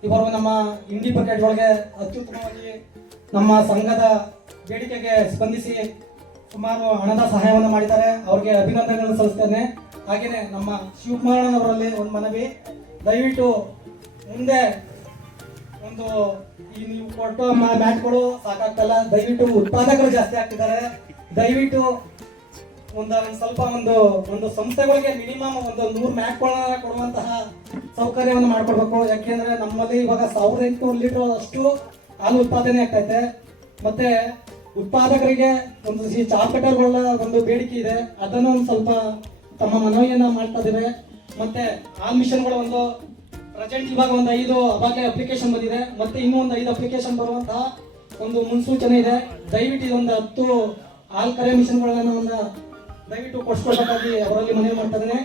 ಇವರು ನಮ್ಮ ಇಂಡಿ ಬಕೆಟ್ ಒಳಗೆ ಅತ್ಯುತ್ತಮವಾಗಿ ನಮ್ಮ ಸಂಘದ ಬೇಡಿಕೆಗೆ ಸ್ಪಂದಿಸಿ ಸುಮಾರು ಹಣದ ಸಹಾಯವನ್ನು ಮಾಡಿದ್ದಾರೆ. ಅವ್ರಿಗೆ ಅಭಿನಂದನೆಗಳನ್ನು ಸಲ್ಲಿಸ್ತೇನೆ. ಹಾಗೆಯೇ ನಮ್ಮ ಶಿವಕುಮಾರನವರಲ್ಲಿ ಒಂದು ಮನವಿ, ದಯವಿಟ್ಟು ಮುಂದೆ ಒಂದು ಈ ನೀವು ಕೊಟ್ಟು ಮ್ಯಾಟ್ಗಳು ಸಾಕಾಗ್ತಲ್ಲ, ದಯವಿಟ್ಟು ಉತ್ಪಾದಕರು ಜಾಸ್ತಿ ಆಗ್ತಿದ್ದಾರೆ. ದಯವಿಟ್ಟು ಒಂದು ಸಂಸ್ಥೆಗಳಿಗೆ ಮಿನಿಮಮ್ ಒಂದು 100 ಮ್ಯಾಟ್ಗಳನ್ನ ಕೊಡುವಂತಹ ಸೌಕರ್ಯವನ್ನು ಮಾಡ್ಕೊಡ್ಬೇಕು. ಯಾಕೆಂದ್ರೆ ನಮ್ಮಲ್ಲಿ ಇವಾಗ 1800 ಲೀಟರ್ ಅಷ್ಟು ಹಾಲು ಉತ್ಪಾದನೆ ಆಗ್ತೈತೆ. ಮತ್ತೆ ಉತ್ಪಾದಕರಿಗೆ ಒಂದು ಚಾಪ್ ಕಟರ್ಗಳ ಒಂದು ಬೇಡಿಕೆ ಇದೆ, ಅದನ್ನು ಒಂದು ಸ್ವಲ್ಪ ತಮ್ಮ ಮನವಿಯನ್ನ ಮಾಡ್ತಾ ಇದ್ದೇವೆ. ಮತ್ತೆ ಹಾಲ್ ಮಿಷನ್ಗಳು ಒಂದು ಪ್ರೆಸೆಂಟ್ ಇವಾಗ ಒಂದು 5 ಅವಾಗಲೇ ಅಪ್ಲಿಕೇಶನ್ ಬಂದಿದೆ, ಮತ್ತೆ ಇನ್ನೂ ಒಂದು 5 ಅಪ್ಲಿಕೇಶನ್ ಬರುವಂತಹ ಒಂದು ಮುನ್ಸೂಚನೆ ಇದೆ. ದಯವಿಟ್ಟು ಇದೊಂದು 10 ಹಾಲ್ ಕರೆ ಮಿಷನ್ಗಳನ್ನ ದಯವಿಟ್ಟು ಕೊಡಿಸ್ಕೊಳ್ಬೇಕಾಗಿ ಅವರಲ್ಲಿ ಮನವಿ ಮಾಡ್ತಾ ಇದ್ದೇನೆ.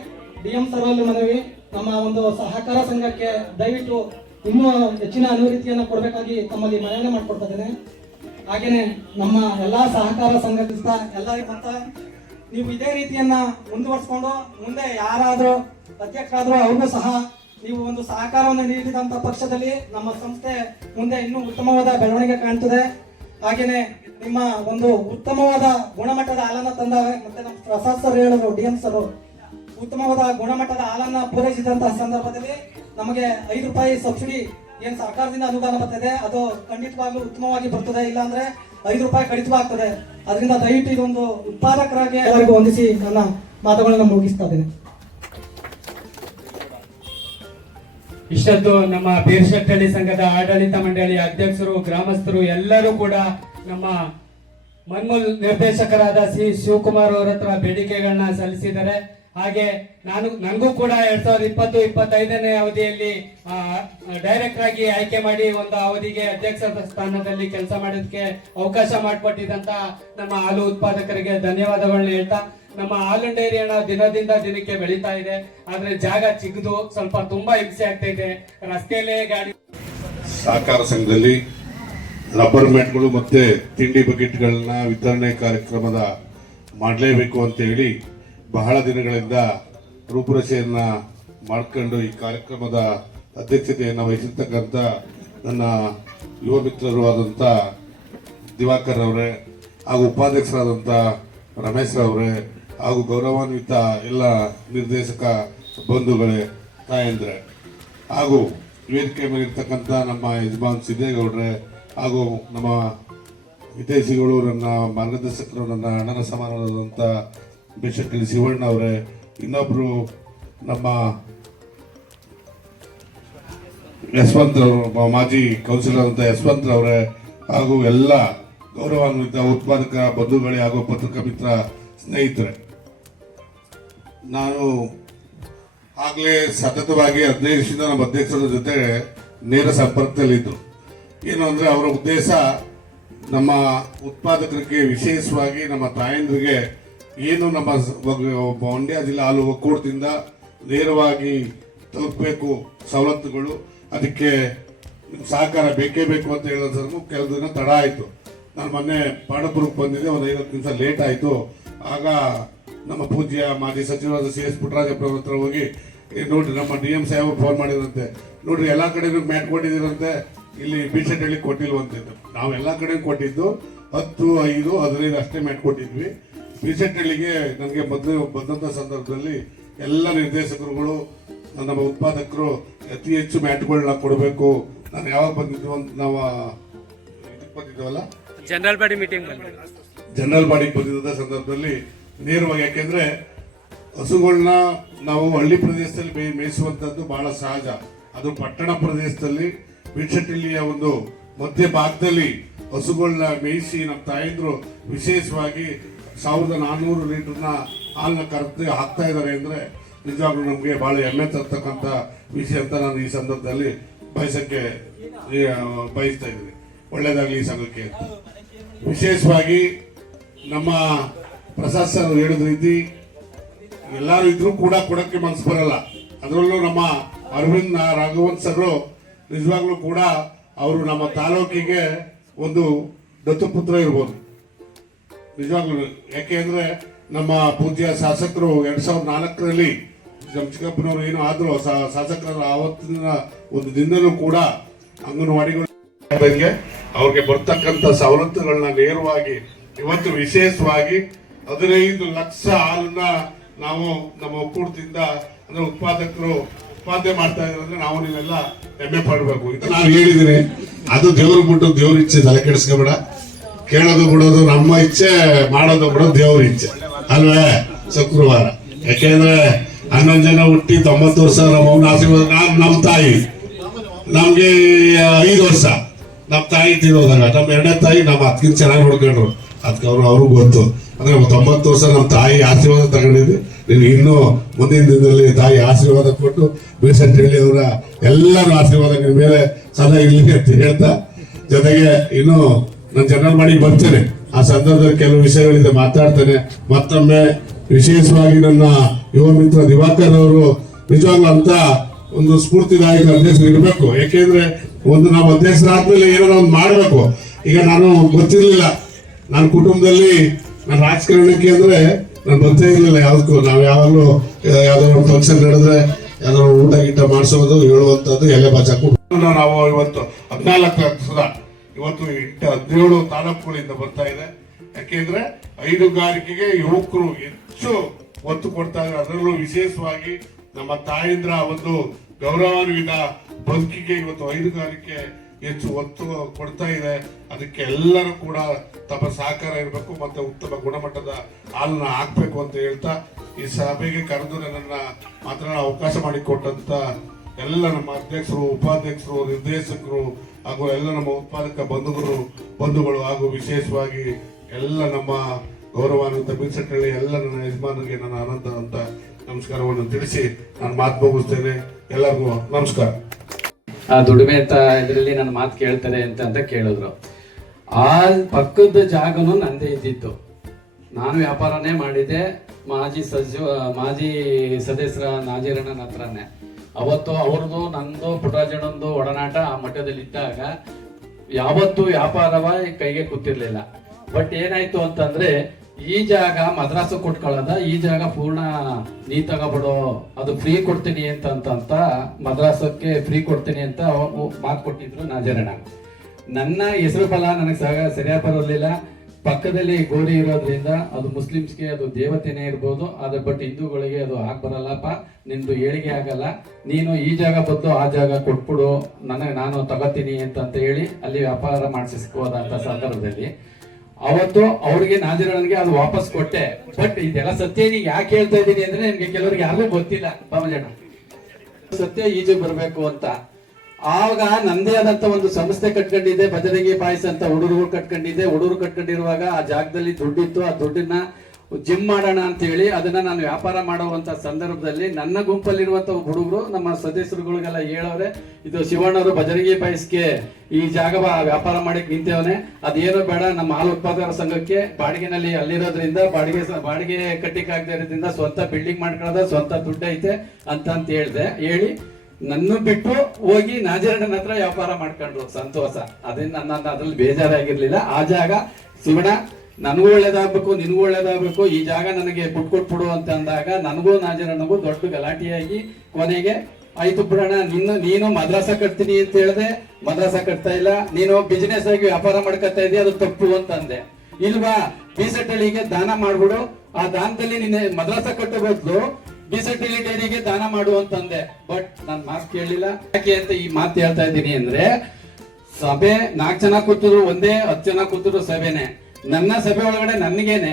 DM ಸರ್ ಅಲ್ಲಿ ಮನವಿ, ನಮ್ಮ ಒಂದು ಸಹಕಾರ ಸಂಘಕ್ಕೆ ದಯವಿಟ್ಟು ಇನ್ನೂ ಹೆಚ್ಚಿನ ಅನುಮತಿಯನ್ನು ಕೊಡಬೇಕಾಗಿ ತಮ್ಮಲ್ಲಿ ಮನವಿ ಮಾಡ್ಕೊಡ್ತಾ ಇದ್ದೇನೆ. ಹಾಗೇನೆ ನಮ್ಮ ಎಲ್ಲಾ ಸಹಕಾರ ಸಂಘದಿಂದ ಎಲ್ಲರಿಗೂ ಮತ್ತ ನೀವು ಇದೇ ರೀತಿಯನ್ನ ಮುಂದುವರಿಸಿಕೊಂಡು ಮುಂದೆ ಯಾರಾದ್ರೂ ಅಧ್ಯಕ್ಷರಾದ್ರೂ ಅವ್ರಿಗೂ ಸಹ ನೀವು ಒಂದು ಸಹಕಾರವನ್ನು ನೀಡಿದಂತ ಪಕ್ಷದಲ್ಲಿ ನಮ್ಮ ಸಂಸ್ಥೆ ಮುಂದೆ ಇನ್ನೂ ಉತ್ತಮವಾದ ಬೆಳವಣಿಗೆ ಕಾಣ್ತದೆ. ಹಾಗೇನೆ ನಿಮ್ಮ ಒಂದು ಉತ್ತಮವಾದ ಗುಣಮಟ್ಟದ ಹಾಲನ್ನ ತಂದಾಗ ಮತ್ತೆ ನಮ್ಮ ಪ್ರಸಾದ್ ಸರ್ ಹೇಳಿದ್ರು, DM ಸರ್ ಉತ್ತಮವಾದ ಗುಣಮಟ್ಟದ ಹಾಲನ್ನ ಪೂರೈಸಿದಂತಹ ಸಂದರ್ಭದಲ್ಲಿ ನಮಗೆ 5 ರೂಪಾಯಿ ಸಬ್ಸಿಡಿ ಏನ್ ಸರ್ಕಾರದಿಂದ ಅನುದಾನ ಬರ್ತದೆ ಅದು ಖಂಡಿತವಾಗ್ಲೂ ಉತ್ತಮವಾಗಿ ಬರ್ತದೆ. ಇಲ್ಲಾಂದ್ರೆ 5 ರೂಪಾಯಿ ಕಡಿತವಾಗ್ತದೆ. ಅದರಿಂದ ದಯವಿಟ್ಟು ಇದೊಂದು ಉತ್ಪಾದಕರಾಗಿ ಎಲ್ಲರಿಗೂ ಹೊಂದಿಸಿ ನನ್ನ ಮಾತುಗಳನ್ನ ಮುಗಿಸ್ತಾ ಇದ್ದೇನೆ. ಇಷ್ಟೊತ್ತು ನಮ್ಮ ಬೀರ್ಶೆಟ್ಟಳ್ಳಿ ಸಂಘದ ಆಡಳಿತ ಮಂಡಳಿ ಅಧ್ಯಕ್ಷರು, ಗ್ರಾಮಸ್ಥರು ಎಲ್ಲರೂ ಕೂಡ ನಮ್ಮ ಮನ್ಮೂಲ್ ನಿರ್ದೇಶಕರಾದ ಸಿ ಶಿವಕುಮಾರ್ ಅವರ ಹತ್ರ ಬೇಡಿಕೆಗಳನ್ನ ಸಲ್ಲಿಸಿದ್ದಾರೆ. ಹಾಗೆ ನನಗೂ ಕೂಡ 2020-25ನೇ ಅವಧಿಯಲ್ಲಿ ಡೈರೆಕ್ಟರ್ ಆಗಿ ಆಯ್ಕೆ ಮಾಡಿ ಒಂದು ಅವಧಿಗೆ ಅಧ್ಯಕ್ಷ ಸ್ಥಾನದಲ್ಲಿ ಕೆಲಸ ಮಾಡೋದಕ್ಕೆ ಅವಕಾಶ ಮಾಡಿಕೊಟ್ಟಿದ್ದಂತ ನಮ್ಮ ಹಾಲು ಉತ್ಪಾದಕರಿಗೆ ಧನ್ಯವಾದಗಳನ್ನ ಹೇಳ್ತಾ, ನಮ್ಮ ಹಾಲು ಡೈರಿ ಹಣ ದಿನದಿಂದ ದಿನಕ್ಕೆ ಬೆಳೀತಾ ಇದೆ. ಆದ್ರೆ ಜಾಗ ಚಿಕ್ಕದು, ಸ್ವಲ್ಪ ತುಂಬಾ ಹಿಂಸೆ ಆಗ್ತಾ ಇದೆ. ರಸ್ತೆಯಲ್ಲೇ ಗಾಡಿ. ಸಹಕಾರ ಸಂಘದಲ್ಲಿ ರಬ್ಬರ್ ಮ್ಯಾಟ್ಗಳು ಮತ್ತೆ ತಿಂಡಿ ಬಕೆಟ್ಗಳನ್ನ ವಿತರಣೆ ಕಾರ್ಯಕ್ರಮದ ಮಾಡಲೇಬೇಕು ಅಂತ ಹೇಳಿ ಬಹಳ ದಿನಗಳಿಂದ ರೂಪುರೇಷೆಯನ್ನ ಮಾಡ್ಕೊಂಡು ಈ ಕಾರ್ಯಕ್ರಮದ ಅಧ್ಯಕ್ಷತೆಯನ್ನು ವಹಿಸಿರ್ತಕ್ಕಂಥ ನನ್ನ ಯುವ ಮಿತ್ರರು ಆದಂಥ ದಿವಾಕರ್ ಅವರೇ ಹಾಗೂ ಉಪಾಧ್ಯಕ್ಷರಾದಂಥ ರಮೇಶ್ ಅವರೇ ಹಾಗೂ ಗೌರವಾನ್ವಿತ ಎಲ್ಲ ನಿರ್ದೇಶಕ ಬಂಧುಗಳೇ, ತಾಯಂದ್ರೆ ಹಾಗೂ ವೇದಿಕೆ ಮೇಲಿರ್ತಕ್ಕಂಥ ನಮ್ಮ ಯಜಮಾನ್ ಸಿದ್ದೇಗೌಡ್ರೆ ಹಾಗೂ ನಮ್ಮ ಹಿತೈಷಿಗಳು, ನನ್ನ ಮಾರ್ಗದರ್ಶಕರು, ನನ್ನ ಅಣ್ಣನ ಸಮಾನವಾದಂಥ ಬೇಷಟ್ಟಳ್ಳಿ ಶಿವಣ್ಣ ಅವರೇ, ಇನ್ನೊಬ್ರು ನಮ್ಮ ಯಶವಂತ್ ಅವರು, ಮಾಜಿ ಕೌನ್ಸಿಲರ್ ಆದಂಥ ಯಶವಂತ್ ಅವರೇ ಹಾಗೂ ಎಲ್ಲ ಗೌರವಾನ್ವಿತ ಉತ್ಪಾದಕ ಬಂಧುಗಳೇ ಹಾಗೂ ಪತ್ರಿಕಾ ಮಿತ್ರ ಸ್ನೇಹಿತರೆ, ನಾನು ಆಗಲೇ ಸತತವಾಗಿ 15 ವರ್ಷದಿಂದ ನಮ್ಮ ಅಧ್ಯಕ್ಷರ ಜೊತೆ ನೇರ ಸಂಪರ್ಕದಲ್ಲಿದ್ದು, ಏನು ಅಂದರೆ ಅವರ ಉದ್ದೇಶ ನಮ್ಮ ಉತ್ಪಾದಕರಿಗೆ, ವಿಶೇಷವಾಗಿ ನಮ್ಮ ತಾಯಂದ್ರಿಗೆ ಏನು ನಮ್ಮ ಮಂಡ್ಯ ಜಿಲ್ಲಾ ಹಾಲು ಒಕ್ಕೂಟದಿಂದ ನೇರವಾಗಿ ತಲುಪಬೇಕು ಸವಲತ್ತುಗಳು, ಅದಕ್ಕೆ ಸಹಕಾರ ಬೇಕೇ ಬೇಕು ಅಂತ ಹೇಳೋದ್ರೂ ಕೆಲವು ದಿನ ತಡ ಆಯಿತು. ನಾನು ಮೊನ್ನೆ ಪಾಂಡಪುರಕ್ಕೆ ಬಂದಿದ್ದೆ, ಒಂದು 50 ನಿಮಿಷ ಲೇಟ್ ಆಯಿತು. ಆಗ ನಮ್ಮ ಪೂಜ್ಯ ಮಾಜಿ ಸಚಿವರಾದ CS ಪುಟ್ಟರಾಜಪ್ಪ ಹತ್ರ ಹೋಗಿ, ನೋಡ್ರಿ ನಮ್ಮ DM ಸಾಹೇಬರು ಫೋನ್ ಮಾಡಿದ್ರಂತೆ, ನೋಡ್ರಿ ಎಲ್ಲ ಕಡೆನೂ ಮ್ಯಾಟ್ ಕೊಟ್ಟಿದ್ದೀರಂತೆ, ಇಲ್ಲಿ ಬೀರ್ಶೆಟ್ಟಳ್ಳಿ ಕೊಟ್ಟಿಲ್ವಂತಿದ್ದು. ನಾವು ಎಲ್ಲ ಕಡೆ ಕೊಟ್ಟಿದ್ದು 10, 5, 15 ಅಷ್ಟೇ ಮ್ಯಾಟ್ ಕೊಟ್ಟಿದ್ವಿ. ಬೀರ್ಶೆಟ್ಟಳ್ಳಿಗೆ ನನಗೆ ಮೊದಲು ಬಂದಂಥ ಸಂದರ್ಭದಲ್ಲಿ ಎಲ್ಲ ನಿರ್ದೇಶಕರುಗಳು, ನಮ್ಮ ಉತ್ಪಾದಕರು ಅತಿ ಹೆಚ್ಚು ಮ್ಯಾಟ್ಗಳನ್ನ ಕೊಡಬೇಕು. ನಾನು ಯಾವಾಗ ಬಂದಿದ್ದು ಅಂತ ನಾವು ಇದಕ್ಕೆ ಬಂದಿದ್ದೇವಲ್ಲ, ಜನರಲ್ ಬಾಡಿ ಮೀಟಿಂಗ್ ಜನರಲ್ ಬಾಡಿಗೆ ಬಂದಿದ್ದ ಸಂದರ್ಭದಲ್ಲಿ ನೇರವಾಗಿ, ಯಾಕೆಂದ್ರೆ ಹಸುಗಳನ್ನ ನಾವು ಹಳ್ಳಿ ಪ್ರದೇಶದಲ್ಲಿ ಮೇಯಿಸುವಂಥದ್ದು ಬಹಳ ಸಹಜ. ಅದು ಪಟ್ಟಣ ಪ್ರದೇಶದಲ್ಲಿ ಬೀರ್ಶೆಟ್ಟಳ್ಳಿಯ ಒಂದು ಮಧ್ಯ ಭಾಗದಲ್ಲಿ ಹಸುಗಳನ್ನ ಮೇಯಿಸಿ ನಮ್ಮ ತಾಯಂದ್ರು ವಿಶೇಷವಾಗಿ 1400 ಲೀಟರ್ನ ಹಾಲನ್ನ ಕರೆದು ಹಾಕ್ತಾ ಇದ್ದಾರೆ ಅಂದರೆ ನಿಜವಾಗ್ಲೂ ನಮಗೆ ಬಹಳ ಹೆಮ್ಮೆ ತರ್ತಕ್ಕಂಥ ವಿಷಯ ಅಂತ ನಾನು ಈ ಸಂದರ್ಭದಲ್ಲಿ ಬಯಸ್ತಾ ಇದ್ದೀನಿ. ಒಳ್ಳೇದಾಗಲಿ ಈ ಸಂಘಕ್ಕೆ. ವಿಶೇಷವಾಗಿ ನಮ್ಮ ಪ್ರಸಾದ್ ಸರ್ ಹೇಳಿದ ರೀತಿ ಎಲ್ಲರೂ ಇದ್ರೂ ಕೂಡ ಕೊಡಕ್ಕೆ ಮನಸ್ಸು ಬರಲ್ಲ. ಅದರಲ್ಲೂ ನಮ್ಮ ಅರವಿಂದ್ ರಾಘವನ್ ಸರ್ ನಿಜವಾಗ್ಲೂ ಕೂಡ ಅವರು ನಮ್ಮ ತಾಲೂಕಿಗೆ ಒಂದು ದತ್ತುಪುತ್ರ ಇರ್ಬೋದು. ನಿಜವಾಗ್ಲೂ. ಯಾಕೆಂದ್ರೆ ನಮ್ಮ ಪೂಜ್ಯ ಶಾಸಕರು 2004ರಲ್ಲಿ ಜಮಚಿಕಪ್ಪನವರು ಏನು ಆದ್ರು ಶಾಸಕರ ಆವತ್ತಿನ ಒಂದು ದಿನನೂ ಕೂಡ ಅಂಗನವಾಡಿಗಳು ಅವ್ರಿಗೆ ಬರ್ತಕ್ಕಂಥ ಸವಲತ್ತುಗಳನ್ನ ನೇರವಾಗಿ ಇವತ್ತು ವಿಶೇಷವಾಗಿ 15 ಲಕ್ಷ ಹಾಲನ್ನ ನಾವು ನಮ್ಮ ಒಕ್ಕೂಟದಿಂದ ಅಂದ್ರೆ ಉತ್ಪಾದಕರು ಉತ್ಪಾದನೆ ಮಾಡ್ತಾ ಇದ್ದಾರೆ ಅಂದ್ರೆ ನಾವು ನೀವೆಲ್ಲ ಹೆಮ್ಮೆ ಪಡಬೇಕು. ಇದು ನಾವು ಹೇಳಿದೀನಿ, ಅದು ದೇವ್ರ ಬಿಟ್ಟು ದೇವ್ರ ಇಚ್ಛೆ, ತಲೆ ಕೆಡಿಸ್ಕೊಬೇಡ. ಕೇಳೋದು ಬಿಡೋದು ನಮ್ಮ ಇಚ್ಛೆ, ಮಾಡೋದು ಬಿಡೋದು ದೇವ್ರ ಇಚ್ಛೆ ಅಲ್ವೇ? ಶುಕ್ರವಾರ ಯಾಕೆಂದ್ರೆ 11 ಜನ ಹುಟ್ಟಿ 90 ವರ್ಷ ನಮ್ಮ ಆಶೀರ್ವಾದ. ನಮ್ಮ ತಾಯಿ ನಮ್ಗೆ 5 ವರ್ಷ ನಮ್ಮ ತಾಯಿ ತಿನ್ನೋದಾಗ ನಮ್ಮ 2ನೇ ತಾಯಿ ನಮ್ಮ ಅದಕ್ಕಿಂತ ಚೆನ್ನಾಗಿ ನೋಡ್ಕೊಂಡ್ರು. ಅದಕ್ಕೆ ಅವ್ರಿಗೂ ಗೊತ್ತು. ಅಂದ್ರೆ 90 ವರ್ಷ ನಮ್ಮ ತಾಯಿ ಆಶೀರ್ವಾದ ತಗೊಂಡಿದ್ದೆ. ನೀನು ಇನ್ನೂ ಮುಂದಿನ ದಿನದಲ್ಲಿ ತಾಯಿ ಆಶೀರ್ವಾದ ಕೊಟ್ಟು ಬೀಸಂಟಳ್ಳಿ ಅವರ ಎಲ್ಲರೂ ಆಶೀರ್ವಾದ ನಿನ್ನ ಮೇಲೆ ಸದಾ ಇರ್ಲಿ ಅಂತ ಹೇಳ್ತಾ, ಜೊತೆಗೆ ಇನ್ನು ನಾನು ಜನರಲ್ ಮಾಡಿ ಬರ್ತೇನೆ. ಆ ಸಂದರ್ಭದಲ್ಲಿ ಕೆಲವು ವಿಷಯಗಳಿಂದ ಮಾತಾಡ್ತೇನೆ. ಮತ್ತೊಮ್ಮೆ ವಿಶೇಷವಾಗಿ ನನ್ನ ಯುವ ಮಿತ್ರ ದಿವಾಕರ್ ಅವರು ನಿಜವಾಗ್ಲೂ ಅಂತ ಒಂದು ಸ್ಫೂರ್ತಿದಾಯಕ ಅಧ್ಯಕ್ಷರು ಇರಬೇಕು. ಯಾಕೆಂದ್ರೆ ಒಂದು ನಾವು ಅಧ್ಯಕ್ಷರಾದ್ಮೇಲೆ ಏನಾದ್ರು ಒಂದು ಮಾಡಬೇಕು. ಈಗ ನಾನು ಗೊತ್ತಿರ್ಲಿಲ್ಲ, ನನ್ನ ಕುಟುಂಬದಲ್ಲಿ ನಾನು ರಾಜಕಾರಣಕ್ಕೆ ಅಂದ್ರೆ ನಾನು ಬರ್ತಾ ಇರ್ಲಿಲ್ಲ ಯಾವ್ದಕ್ಕೂ. ನಾವು ಯಾವಾಗಲೂ ಯಾವ್ದಾದ್ರು ಒಂದು ಫಂಕ್ಷನ್ ನಡೆದ್ರೆ ಯಾವ್ದಾದ್ರು ಊಟ ಗೀಟ ಮಾಡಿಸೋದು, ಹೇಳುವಂಥದ್ದು, ಎಲೆ ಬಾಚ ನಾವು ಇವತ್ತು 14 ಲಕ್ಷದ ಇವತ್ತು 17 ತಾಲೂಕುಗಳಿಂದ ಬರ್ತಾ ಇದೆ. ಯಾಕೆಂದ್ರೆ ಹೈನುಗಾರಿಕೆಗೆ ಯುವಕರು ಹೆಚ್ಚು ಒತ್ತು ಕೊಡ್ತಾ ಇದ್ದಾರೆ. ಅದರಲ್ಲೂ ವಿಶೇಷವಾಗಿ ನಮ್ಮ ತಾಯಂದ್ರ ಒಂದು ಗೌರವಾನ್ವಿತ ಬದುಕಿಗೆ ಇವತ್ತು ಹೈನುಗಾರಿಕೆ ಹೆಚ್ಚು ಒತ್ತು ಕೊಡ್ತಾ ಇದೆ. ಅದಕ್ಕೆ ಎಲ್ಲರೂ ಕೂಡ ತಮ್ಮ ಸಹಕಾರ ಇರಬೇಕು, ಮತ್ತೆ ಉತ್ತಮ ಗುಣಮಟ್ಟದ ಹಾಲನ್ನ ಹಾಕ್ಬೇಕು ಅಂತ ಹೇಳ್ತಾ ಈ ಸಭೆಗೆ ಕರೆದು ನನ್ನ ಮಾತನಾಡ ಅವಕಾಶ ಮಾಡಿಕೊಟ್ಟಂತ ಎಲ್ಲ ನಮ್ಮ ಅಧ್ಯಕ್ಷರು, ಉಪಾಧ್ಯಕ್ಷರು, ನಿರ್ದೇಶಕರು ಹಾಗೂ ಎಲ್ಲ ನಮ್ಮ ಉತ್ಪಾದಕ ಬಂಧುಗಳು ಹಾಗೂ ವಿಶೇಷವಾಗಿ ಎಲ್ಲ ನಮ್ಮ ಗೌರವಾನ್ವಿತ ಬೀಸಟ್ಟಳ್ಳಿ ಎಲ್ಲ ನನ್ನ ಯಜಮಾನರಿಗೆ ನನ್ನ ಅನಂತ ಅಂತ ನಮಸ್ಕಾರವನ್ನು ತಿಳಿಸಿ ನಾನು ಮಾತು ಮುಗಿಸ್ತೇನೆ. ಎಲ್ಲರಿಗೂ ನಮಸ್ಕಾರ. ಆ ದುಡಿಮೆ ಅಂತ ಇದರಲ್ಲಿ ನನ್ನ ಮಾತು ಕೇಳ್ತಾರೆ ಅಂತ ಕೇಳಿದ್ರು. ಆ ಪಕ್ಕದ ಜಾಗನೂ ನಂದೇ ಇದ್ದಿತ್ತು. ನಾನು ವ್ಯಾಪಾರನೇ ಮಾಡಿದೆ. ಮಾಜಿ ಸದಸ್ಯರ ನಾಜೀರಣ್ಣನ ಹತ್ರನೇ. ಅವತ್ತು ಅವ್ರದ್ದು ನಂದು ಪುಟ್ಟರಾಜಣ್ಣಂದು ಒಡನಾಟ ಆ ಮಠದಲ್ಲಿ ಇದ್ದಾಗ ಯಾವತ್ತೂ ವ್ಯಾಪಾರವ ಕೈಗೆ ಕೂತಿರ್ಲಿಲ್ಲ. ಬಟ್ ಏನಾಯ್ತು ಅಂತಂದ್ರೆ, ಈ ಜಾಗ ಮದ್ರಾಸು ಕೊಟ್ಕೊಳ್ಳೋದ, ಈ ಜಾಗ ಪೂರ್ಣ ನೀ ತಗೋಬಿಡೋ, ಅದು ಫ್ರೀ ಕೊಡ್ತೀನಿ ಅಂತ ಮದ್ರಾಸಕ್ಕೆ ಫ್ರೀ ಕೊಡ್ತೀನಿ ಅಂತ ಮಾತು ಕೊಟ್ಟಿದ್ರು ನಾಜರಣ್ಣ. ನನ್ನ ಹೆಸರು ಫಲ ನನಗೆ ಸರಿಯಾಗಿ ಬರೋದಿಲ್ಲ. ಪಕ್ಕದಲ್ಲಿ ಗೋರಿ ಇರೋದ್ರಿಂದ ಅದು ಮುಸ್ಲಿಮ್ಸ್ಗೆ ಅದು ದೇವತೆನೇ ಇರ್ಬೋದು, ಅದ್ರ ಬಟ್ ಹಿಂದೂಗಳಿಗೆ ಅದು ಬರಲ್ಲಪ್ಪ, ನಿಂದು ಏಳಿಗೆ ಆಗಲ್ಲ, ನೀನು ಈ ಜಾಗ ಬಂದು ಆ ಜಾಗ ಕೊಟ್ಬಿಡು, ನಾನು ತಗೋತೀನಿ ಅಂತ ಹೇಳಿ ಅಲ್ಲಿ ವ್ಯಾಪಾರ ಮಾಡಿಸ್ಕೋದಂತ ಸಂದರ್ಭದಲ್ಲಿ ಅವತ್ತು ಅವ್ರಿಗೆ ನಾಜರಣ್ಣನಿಗೆ ಅದು ವಾಪಸ್ ಕೊಟ್ಟೆ. ಬಟ್ ಇದೆಲ್ಲ ಸತ್ಯ ನೀಗ ಯಾಕೆ ಹೇಳ್ತಾ ಇದ್ದೀನಿ ಅಂದ್ರೆ, ನಿಮ್ಗೆ ಕೆಲವರಿಗೆ ಯಾರಿಗೂ ಗೊತ್ತಿಲ್ಲ ಬಾಮಜಣ್ಣ ಸತ್ಯ ಈಜು ಬರ್ಬೇಕು ಅಂತ. ಆವಾಗ ನಂದೇ ಆದಂತ ಒಂದು ಸಂಸ್ಥೆ ಕಟ್ಕೊಂಡಿದ್ದೆ, ಭಜರಂಗಿ ಪಾಯಸ ಅಂತ ಹುಡುಗರು ಕಟ್ಕೊಂಡಿರುವಾಗ ಆ ಜಾಗದಲ್ಲಿ ದುಡ್ಡಿತ್ತು. ಆ ದುಡ್ಡನ್ನ ಜಿಮ್ ಮಾಡೋಣ ಅಂತ ಹೇಳಿ ಅದನ್ನ ನಾನು ವ್ಯಾಪಾರ ಮಾಡುವಂತ ಸಂದರ್ಭದಲ್ಲಿ ನನ್ನ ಗುಂಪಲ್ಲಿರುವಂತ ಹುಡುಗರು ನಮ್ಮ ಸದಸ್ಯರುಗಳಿಗೆಲ್ಲ ಹೇಳವ್ರೆ, ಇದು ಶಿವಣ್ಣವರು ಭಜರಂಗಿ ಪಾಯಸ್ಗೆ ಈ ಜಾಗ ವ್ಯಾಪಾರ ಮಾಡಕ್ ನಿಂತೇವನೆ, ಅದೇನೋ ಬೇಡ, ನಮ್ಮ ಹಾಲು ಉತ್ಪಾದಕರ ಸಂಘಕ್ಕೆ ಬಾಡಿಗೆನಲ್ಲಿ ಅಲ್ಲಿರೋದ್ರಿಂದ ಬಾಡಿಗೆ ಕಟ್ಟಿಕಾಗದೇ ಇರೋದ್ರಿಂದ ಸ್ವಂತ ಬಿಲ್ಡಿಂಗ್ ಮಾಡ್ಕೊಳ್ಳೋದ, ಸ್ವಂತ ದುಡ್ಡು ಐತೆ ಅಂತ ಹೇಳಿ ನನ್ನ ಬಿಟ್ಟು ಹೋಗಿ ನಾಜರಣ್ಣನ ಹತ್ರ ವ್ಯಾಪಾರ ಮಾಡ್ಕೊಂಡ್ರು. ಸಂತೋಷ. ಅದನ್ನ ನನ್ನ ಅದ್ರಲ್ಲಿ ಬೇಜಾರಾಗಿರ್ಲಿಲ್ಲ. ಆ ಜಾಗ ಶಿವಣ್ಣ ನನಗೂ ಒಳ್ಳೇದಾಗ್ಬೇಕು, ನಿನಗೂ ಒಳ್ಳೇದಾಗ್ಬೇಕು, ಈ ಜಾಗ ನನಗೆ ಕೊಟ್ಬಿಡು ಅಂತ ಅಂದಾಗ ನನಗೂ ನಾಜರಣ್ಣಗೂ ದೊಡ್ಡ ಗಲಾಟೆಯಾಗಿ ಕೊನೆಗೆ ಆಯ್ತು ಬಿಡೋಣ, ನೀನು ಮದ್ರಾಸ ಕಟ್ತೀನಿ ಅಂತ ಹೇಳಿದೆ, ಮದ್ರಾಸ ಕಟ್ತಾ ಇಲ್ಲ, ನೀನು ಬಿಸಿನೆಸ್ ಆಗಿ ವ್ಯಾಪಾರ ಮಾಡ್ಕೊತಾ ಇದೀಯ, ಅದು ತಪ್ಪು ಅಂತಂದೆ. ಇಲ್ವಾ, ಬೀಸಟ್ಟಳಿಗೆ ದಾನ ಮಾಡ್ಬಿಡು, ಆ ದಾನದಲ್ಲಿ ನಿನ್ನೆ ಮದ್ರಾಸ ಕಟ್ಟೋ ಬದಲು ಬೀಸಟ್ಟಳ್ಳಿ ಡೈರಿಗೆ ದಾನ ಮಾಡು ಅಂತಂದೆ. ಬಟ್ ನನ್ ಮಾತು ಕೇಳಲಿಲ್ಲ. ಯಾಕೆ ಅಂತ ಈ ಮಾತು ಹೇಳ್ತಾ ಇದ್ದೀನಿ ಅಂದ್ರೆ, ಸಭೆ 4 ಜನ ಕೂತಿದ್ರು, ಒಂದೇ 10 ಜನ ಕೂತಿದ್ರು ಸಭೆನೆ. ನನ್ನ ಸಭೆ ಒಳಗಡೆ ನನಗೇನೆ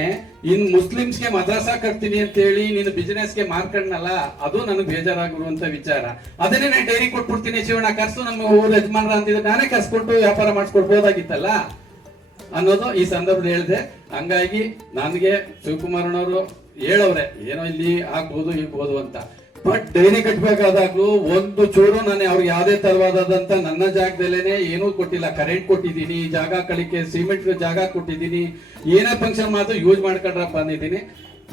ಇನ್ ಮುಸ್ಲಿಮ್ಸ್ಗೆ ಮದ್ರಾಸ ಕಟ್ತೀನಿ ಅಂತ ಹೇಳಿ ನೀನು ಬಿಸಿನೆಸ್ಗೆ ಮಾರ್ಕೊಂಡಲ್ಲ, ಅದು ನನಗೆ ಬೇಜಾರಾಗಿರುವಂತ ವಿಚಾರ. ಅದನ್ನೇ ನಾನು ಡೈರಿ ಕೊಟ್ಬಿಡ್ತೀನಿ ಶಿವಣ್ಣ, ಕರ್ಸು ನಮ್ಮ ಊರ ಯಜಮಾನ್ರ ಅಂತಿದ್ರೆ ನಾನೇ ಕರ್ಸ್ಕೊಟ್ಟು ವ್ಯಾಪಾರ ಮಾಡಿಸ್ಕೊಡ್ಬೋದಾಗಿತ್ತಲ್ಲ ಅನ್ನೋದು ಈ ಸಂದರ್ಭದಲ್ಲಿ ಹೇಳಿದೆ. ಹಂಗಾಗಿ ನನಗೆ ಶಿವಕುಮಾರನವರು ಹೇಳವ್ರೆ, ಏನೋ ಇಲ್ಲಿ ಆಗ್ಬೋದು ಇರ್ಬೋದು ಅಂತ. ಬಟ್ ಡೈರಿ ಕಟ್ಬೇಕಾದಾಗ್ಲೂ ಒಂದು ಚೂರು ನಾನು ಅವ್ರಿಗೆ ಯಾವ್ದೇ ತರವಾದಂತ ನನ್ನ ಜಾಗದಲ್ಲೇನೆ ಏನೂ ಕೊಟ್ಟಿಲ್ಲ. ಕರೆಂಟ್ ಕೊಟ್ಟಿದ್ದೀನಿ, ಜಾಗ ಕಳಿಕೆ ಸಿಮೆಂಟ್ ಜಾಗ ಕೊಟ್ಟಿದ್ದೀನಿ, ಏನೇ ಫಂಕ್ಷನ್ ಮಾತ್ರ ಯೂಸ್ ಮಾಡ್ಕೊಂಡ್ರಪ್ಪ ಅಂದಿದ್ದೀನಿ.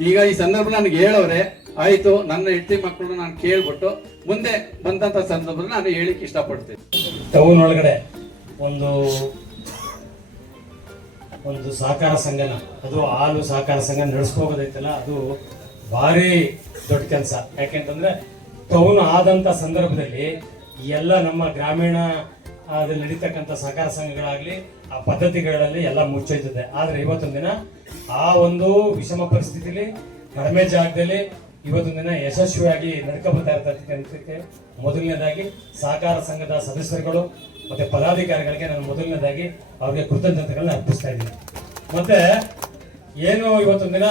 ಈಗ ಈ ಸಂದರ್ಭ ನನಗೆ ಹೇಳವ್ರೆ, ಆಯ್ತು, ನನ್ನ ಹೆಂಡತಿ ಮಕ್ಕಳು ನಾನು ಕೇಳ್ಬಿಟ್ಟು ಮುಂದೆ ಬಂದಂತ ಸಂದರ್ಭದಲ್ಲಿ ನಾನು ಹೇಳಿಕ್ ಇಷ್ಟಪಡ್ತೀನಿ. ಟೌನ್ ಒಳಗಡೆ ಒಂದು ಒಂದು ಸಹಕಾರ ಸಂಘನ, ಅದು ಹಾಲು ಸಹಕಾರ ಸಂಘ ನಡೆಸ್ಕೋಬೋದೈತಲ್ಲ, ಅದು ಭಾರಿ ದೊಡ್ಡ ಕೆಲಸ. ಯಾಕೆಂತಂದ್ರೆ ಟೌನ್ ಆದಂಥ ಸಂದರ್ಭದಲ್ಲಿ ಎಲ್ಲ ನಮ್ಮ ಗ್ರಾಮೀಣ ಅದಲ್ಲಿ ನಡೀತಕ್ಕಂಥ ಸಹಕಾರ ಸಂಘಗಳಾಗಲಿ ಆ ಪದ್ಧತಿಗಳಲ್ಲಿ ಎಲ್ಲ ಮುಚ್ಚೋಯ್ತದೆ. ಆದರೆ ಇವತ್ತೊಂದು ದಿನ ಆ ಒಂದು ವಿಷಮ ಪರಿಸ್ಥಿತಿಲಿ ಕಡಿಮೆ ಜಾಗದಲ್ಲಿ ಇವತ್ತೊಂದು ದಿನ ಯಶಸ್ವಿಯಾಗಿ ನಡ್ಕೊಬರ್ತಾ ಇರ್ತಕ್ಕಂಥಕ್ಕೆ ಮೊದಲನೇದಾಗಿ ಸಹಕಾರ ಸಂಘದ ಸದಸ್ಯರುಗಳು ಮತ್ತೆ ಪದಾಧಿಕಾರಿಗಳಿಗೆ ನಾನು ಮೊದಲನೇದಾಗಿ ಅವ್ರಿಗೆ ಕೃತಜ್ಞತೆಗಳನ್ನ ಅರ್ಪಿಸ್ತಾ ಇದ್ದೀನಿ. ಮತ್ತೆ ಏನು ಇವತ್ತೊಂದು ದಿನ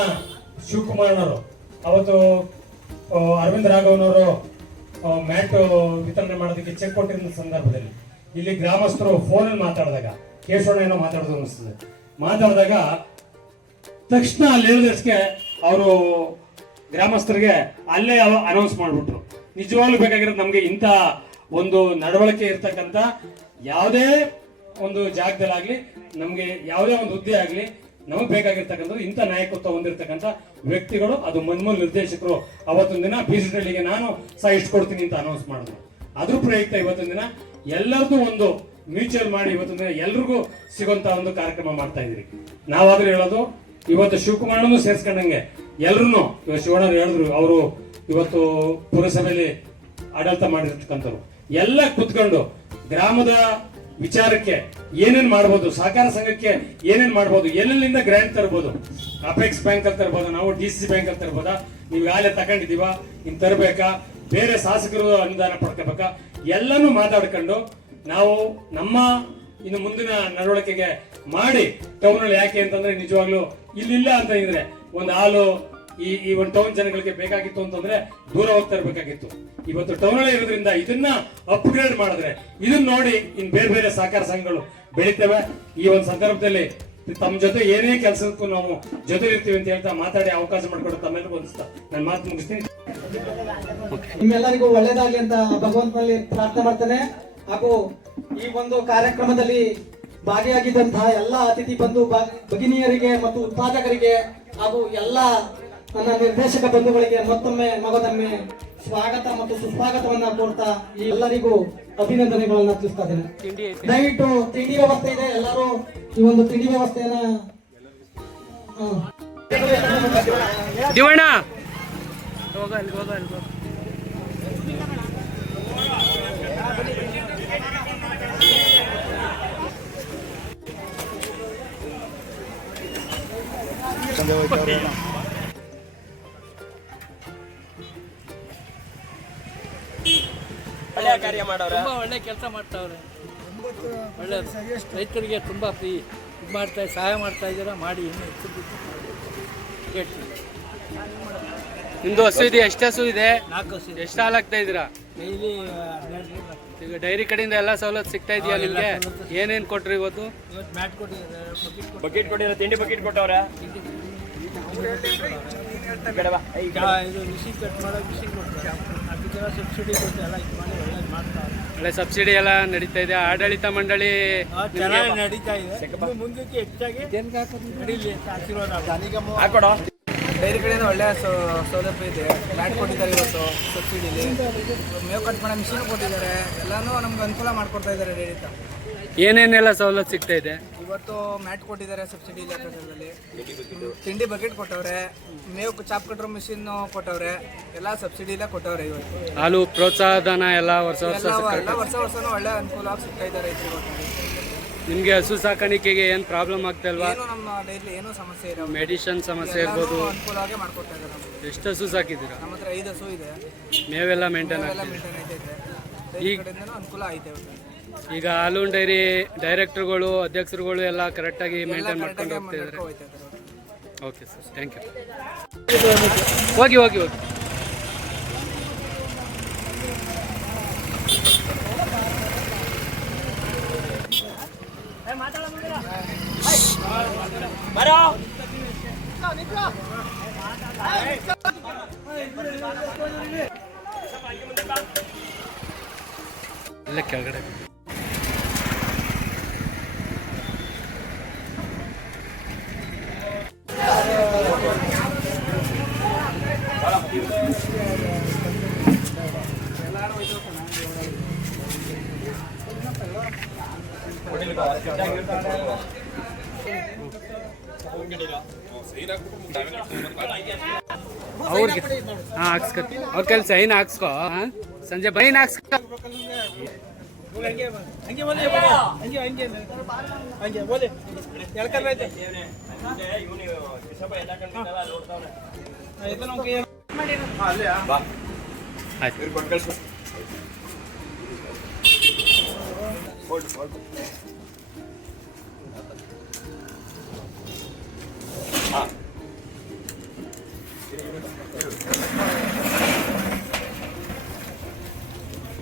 ಶಿವಕುಮಾರ್ನವರು ಅವತ್ತು ಅರವಿಂದ್ ರಾಘವನವರು ಮ್ಯಾಟ್ ವಿತರಣೆ ಮಾಡೋದಕ್ಕೆ ಚೆಕ್ ಕೊಟ್ಟಿರೋ ಸಂದರ್ಭದಲ್ಲಿ ಇಲ್ಲಿ ಗ್ರಾಮಸ್ಥರು ಫೋನಲ್ಲಿ ಮಾತಾಡಿದಾಗ ಕೇಶವಣ್ಣ ಏನೋ ಮಾತಾಡೋದು ಅನಿಸ್ತದೆ. ಮಾತಾಡಿದಾಗ ತಕ್ಷಣ ಅಲ್ಲಿ ಹೇಳಿದಷ್ಟೇ ಅವರು ಗ್ರಾಮಸ್ಥರಿಗೆ ಅಲ್ಲೇ ಅನೌನ್ಸ್ ಮಾಡಿಬಿಟ್ರು. ನಿಜವಾಗ್ಲೂ ಬೇಕಾಗಿರೋದು ನಮಗೆ ಇಂಥ ಒಂದು ನಡವಳಿಕೆ ಇರ್ತಕ್ಕಂಥ ಯಾವುದೇ ಒಂದು ಜಾಗದಲ್ಲಾಗ್ಲಿ, ನಮಗೆ ಯಾವುದೇ ಒಂದು ಹುದ್ದೆ ಆಗಲಿ, ನಮಗೆ ಬೇಕಾಗಿರ್ತಕ್ಕಂಥದ್ದು ಇಂಥ ನಾಯಕತ್ವ ಹೊಂದಿರತಕ್ಕಂಥ ವ್ಯಕ್ತಿಗಳು. ಅದು ಮನ್ಮೂಲ ನಿರ್ದೇಶಕರು ಅವತ್ತೊಂದು ದಿನ ಬೀಸಿಟಳ್ಳಿಗೆ ನಾನು ಸಹ ಇಷ್ಟು ಕೊಡ್ತೀನಿ ಅಂತ ಅನೌನ್ಸ್ ಮಾಡಿದ್ರು. ಅದ್ರ ಪ್ರಯುಕ್ತ ಇವತ್ತೊಂದು ದಿನ ಎಲ್ಲರದ್ದು ಒಂದು ಮ್ಯೂಚುವಲ್ ಮಾಡಿ ಇವತ್ತೊಂದು ದಿನ ಎಲ್ರಿಗೂ ಸಿಗುವಂತ ಒಂದು ಕಾರ್ಯಕ್ರಮ ಮಾಡ್ತಾ ಇದ್ರಿ. ನಾವಾದ್ರೂ ಹೇಳೋದು ಇವತ್ತು ಶಿವಕುಮಾರನು ಸೇರ್ಸ್ಕೊಂಡಂಗೆ ಎಲ್ರು ಇವಾಗ ಶಿವಣ್ಣ ಹೇಳಿದ್ರು, ಅವರು ಇವತ್ತು ಪುರಸಭೆಯಲ್ಲಿ ಆಡಳಿತ ಮಾಡಿರ್ತಕ್ಕಂಥವ್ರು ಎಲ್ಲ ಕುತ್ಕೊಂಡು ಗ್ರಾಮದ ವಿಚಾರಕ್ಕೆ ಏನೇನ್ ಮಾಡ್ಬೋದು, ಸಹಕಾರ ಸಂಘಕ್ಕೆ ಏನೇನ್ ಮಾಡ್ಬೋದು, ಎಲ್ಲೆಲ್ಲಿಂದ ಗ್ರಾಂಟ್ ತರ್ಬೋದು, ಅಪೆಕ್ಸ್ ಬ್ಯಾಂಕ್ ಅಲ್ಲಿ ತರ್ಬೋದು, ನಾವು DCC ಬ್ಯಾಂಕ್ ಅಲ್ಲಿ ತರ್ಬೋದಾ, ನೀವು ಯಾರೇ ತಗೊಂಡಿದೀವ ಇನ್ ತರಬೇಕಾ, ಬೇರೆ ಶಾಸಕರು ಅನುದಾನ ಪಡ್ಕೋಬೇಕಾ, ಎಲ್ಲಾನು ಮಾತಾಡ್ಕೊಂಡು ನಾವು ನಮ್ಮ ಇನ್ನು ಮುಂದಿನ ನಡವಳಿಕೆಗೆ ಮಾಡಿ ಟೌನ್ ಅಲ್ಲಿ. ಯಾಕೆ ಅಂತಂದ್ರೆ ನಿಜವಾಗ್ಲೂ ಇಲ್ಲಿಲ್ಲ ಅಂತ ಇದ್ರೆ ಒಂದು ಹಾಲು ಈ ಒಂದು ಟೌನ್ ಜನಗಳಿಗೆ ಬೇಕಾಗಿತ್ತು ಅಂತಂದ್ರೆ ದೂರ ಹೋಗ್ತಾ ಇರ್ಬೇಕಾಗಿತ್ತು. ಇವತ್ತು ಟೌನ್ ಅಲ್ಲಿ ಇರೋದ್ರಿಂದ ಇದನ್ನ ಅಪ್ಗ್ರೇಡ್ ಮಾಡಿದ್ರೆ ಇದನ್ನ ನೋಡಿ ಇನ್ ಬೇರೆ ಬೇರೆ ಸಹಕಾರ ಸಂಘಗಳು ಬೆಳಿತೇವೆ. ಈ ಒಂದು ಸಂದರ್ಭದಲ್ಲಿ ತಮ್ಮ ಜೊತೆ ಏನೇ ಕೆಲಸಕ್ಕೂ ನಾವು ಜೊತೆ ಇರ್ತೀವಿ ಅಂತ ಹೇಳ್ತಾ ಮಾತಾಡಿ ಅವಕಾಶ ಮಾಡಿಕೊಟ್ಟು ತಮ್ಮೆಲ್ಲರಿಗೂ ಅನಿಸ್ತಾ ನಾನು ಮಾತು ಮುಗಿಸ್ತೀನಿ. ನಿಮ್ಮೆಲ್ಲರಿಗೂ ಒಳ್ಳೇದಾಗ್ಲಿ ಅಂತ ಭಗವಂತನಲ್ಲಿ ಪ್ರಾರ್ಥನೆ ಮಾಡ್ತೇನೆ. ಹಾಗೂ ಈ ಒಂದು ಕಾರ್ಯಕ್ರಮದಲ್ಲಿ ಭಾಗಿಯಾಗಿದ್ದಂತಹ ಎಲ್ಲ ಅತಿಥಿ ಬಂಧು ಭಗಿನಿಯರಿಗೆ ಮತ್ತು ಉತ್ಪಾದಕರಿಗೆ ಹಾಗೂ ಎಲ್ಲ ನನ್ನ ನಿರ್ದೇಶಕ ಬಂಧುಗಳಿಗೆ ಮಗದೊಮ್ಮೆ ಸ್ವಾಗತ ಮತ್ತು ಸುಸ್ವಾಗತವನ್ನ ಕೋರ್ತಾ ಎಲ್ಲರಿಗೂ ಅಭಿನಂದನೆಗಳನ್ನ ತಿಳಿಸ್ತಾ ಇದ್ದೇನೆ. ದಯವಿಟ್ಟು ತಿಂಡಿ ವ್ಯವಸ್ಥೆ ಇದೆ, ಎಲ್ಲರೂ ಈ ಒಂದು ತಿಂಡಿ ವ್ಯವಸ್ಥೆಯನ್ನ ದಿವಣ್ಣ ಒಳ್ಳೆಯ ಕಾರ್ಯ ಮಾಡೋರ, ತುಂಬ ಒಳ್ಳೆ ಕೆಲಸ ಮಾಡ್ತಾವ್ರೆ. ಒಳ್ಳೆ ರೈತರಿಗೆ ತುಂಬ ಇದು ಮಾಡ್ತಾ ಸಹಾಯ ಮಾಡ್ತಾ ಇದ್ದೀರಾ, ಮಾಡಿ ಇನ್ನೂ ಹೆಚ್ಚು. ನಿಮ್ದು ಹಸು ಇದೆ? ಎಷ್ಟು ಹಸು ಇದೆ? 4 ಹಸು. ಎಷ್ಟು ಹಾಲು ಹಾಕ್ತಾ ಇದ್ದೀರಾ? ಡೈಲಿ ಈಗ ಡೈರಿ ಕಡೆಯಿಂದ ಎಲ್ಲ ಸವಲತ್ತು ಸಿಗ್ತಾ ಇದೆಯಾ ನಿಮಗೆ? ಏನೇನು ಕೊಟ್ರಿ ಇವತ್ತು? ಮ್ಯಾಟ್ ಕೊಟ್ಟಿದ್ದಾರೆ, ಬಕೆಟ್ ಕೊಟ್ಟಿರ, ತಿಂಡಿ ಬಕೆಟ್ ಕೊಟ್ಟವ್ರ, ಬೇಡವಾ ಇದು ಮಿಷಿನ್ ಕಟ್ ಮಾಡೋ ಮಿಷಿನ್ ಕೊಡ್ತಾರೆ, ಅದಕ್ಕೆಲ್ಲ ಸಬ್ಸಿಡಿ ಕೊಟ್ಟು ಎಲ್ಲ ಇದು ಮಾಡಿ ಒಳ್ಳೇದು ಮಾಡ್ತಾರೆ. ಒಳ್ಳೆ ಸಬ್ಸಿಡಿ ಎಲ್ಲ ನಡೀತಾ ಇದೆ. ಆಡಳಿತ ಮಂಡಳಿ ಚೆನ್ನಾಗಿ ನಡೀತಾ ಇದೆ. ಮುಂದಕ್ಕೆ ಹೆಚ್ಚಾಗಿ ನಡೀಲಿ ಅಂತ ಆಶೀರ್ವಾದ ಹಾಕೊಡೋ. ಡೈರಿ ಕಡೆಯಿಂದ ಒಳ್ಳೆಯ ಸೌಲಭ್ಯ ಇದೆ. ಮ್ಯಾಟ್ ಕೊಟ್ಟಿದ್ದಾರೆ ಇವತ್ತು ಸಬ್ಸಿಡಿಲಿ, ಮೇವು ಕಟ್ ಮಾಡೋ ಮಿಷಿನ್ ಕೊಟ್ಟಿದ್ದಾರೆ, ಎಲ್ಲನೂ ನಮ್ಗೆ ಅನುಕೂಲ ಮಾಡಿಕೊಡ್ತಾ ಇದ್ದಾರೆ ಡೈರಿತ. ಏನೇನೆಲ್ಲ ಸವಲತ್ತು ಸಿಗ್ತಾ ಇದೆ? ಇವತ್ತು ಮ್ಯಾಟ್ ಕೊಟ್ಟಿದ್ದಾರೆ ಸಬ್ಸಿಡಿ ಲೆಕ್ಕದಲ್ಲಿ, ತಿಂಡಿ ಬಕೆಟ್ ಕೊಟ್ಟವ್ರೆ, ಮೇವು ಚಾಪ್ ಕಟ್ಟರೋ ಮಿಷಿನ್ ಕೊಟ್ಟವ್ರೆ, ಎಲ್ಲ ಸಬ್ಸಿಡಿಲೇ ಕೊಟ್ಟವ್ರೆ. ಇವತ್ತು ಹಾಲು ಪ್ರೋತ್ಸಾಹಧನ ಎಲ್ಲ ವರ್ಷ ವರ್ಷನೂ ಒಳ್ಳೆ ಅನುಕೂಲವಾಗಿ ಸಿಗ್ತಾ ಇದ್ದಾರೆ. ನಿಮಗೆ ಹಸು ಸಾಕಾಣಿಕೆಗೆ ಏನು ಪ್ರಾಬ್ಲಮ್ ಆಗ್ತಾ ಇಲ್ವಾ? ಏನು ನಮ್ಮ ಡೈಲಿ ಏನೂ ಸಮಸ್ಯೆ ಇಲ್ಲ, ಮೆಡಿಸಿನ್ ಸಮಸ್ಯೆ ಇರ್ಬೋದು. ಅನುಕೂಲವಾಗಿ ಮಾಡ್ಕೊಡ್ತಾ ಇದ್ದಾರೆ. ಎಷ್ಟು ಹಸು ಸಾಕಿದ್ದೀರಾ? ನಮ್ಮ ಹತ್ರ 5 ಹಸು ಇದೆ, ಮೇವೆಲ್ಲ ಮೇಂಟೈನ್ ಐತೆ, ಈ ಕಡೆಯಿಂದನೂ ಅನುಕೂಲ ಐತೆ. ಈಗ ಹಾಲು ಡೈರಿ ಡೈರೆಕ್ಟರ್ಗಳು ಅಧ್ಯಕ್ಷರುಗಳು ಎಲ್ಲ ಕರೆಕ್ಟಾಗಿ ಮೇಂಟೈನ್ ಮಾಡ್ಕೊಂಡು ಹೋಗ್ತಾ ಇದ್ದಾರೆ. Okay sir, thank you. ಹೋಗಿ ಹೋಗಿ ಹೋಗಿ. ಇಲ್ಲ ಕೆಳಗಡೆ ಅವ್ರಿಗೆ ಹಾಕ್ಸ್ಕೊ ಅವ್ರ ಕೈಲಿ ಸೈನ್ ಹಾಕ್ಸ್ಕೊ ಸಂಜೆ ಬೈನ್ ಹಾಕ್ಸ್ಕೊ.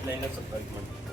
ಲೈನ್ ಸ್ವಲ್ಪ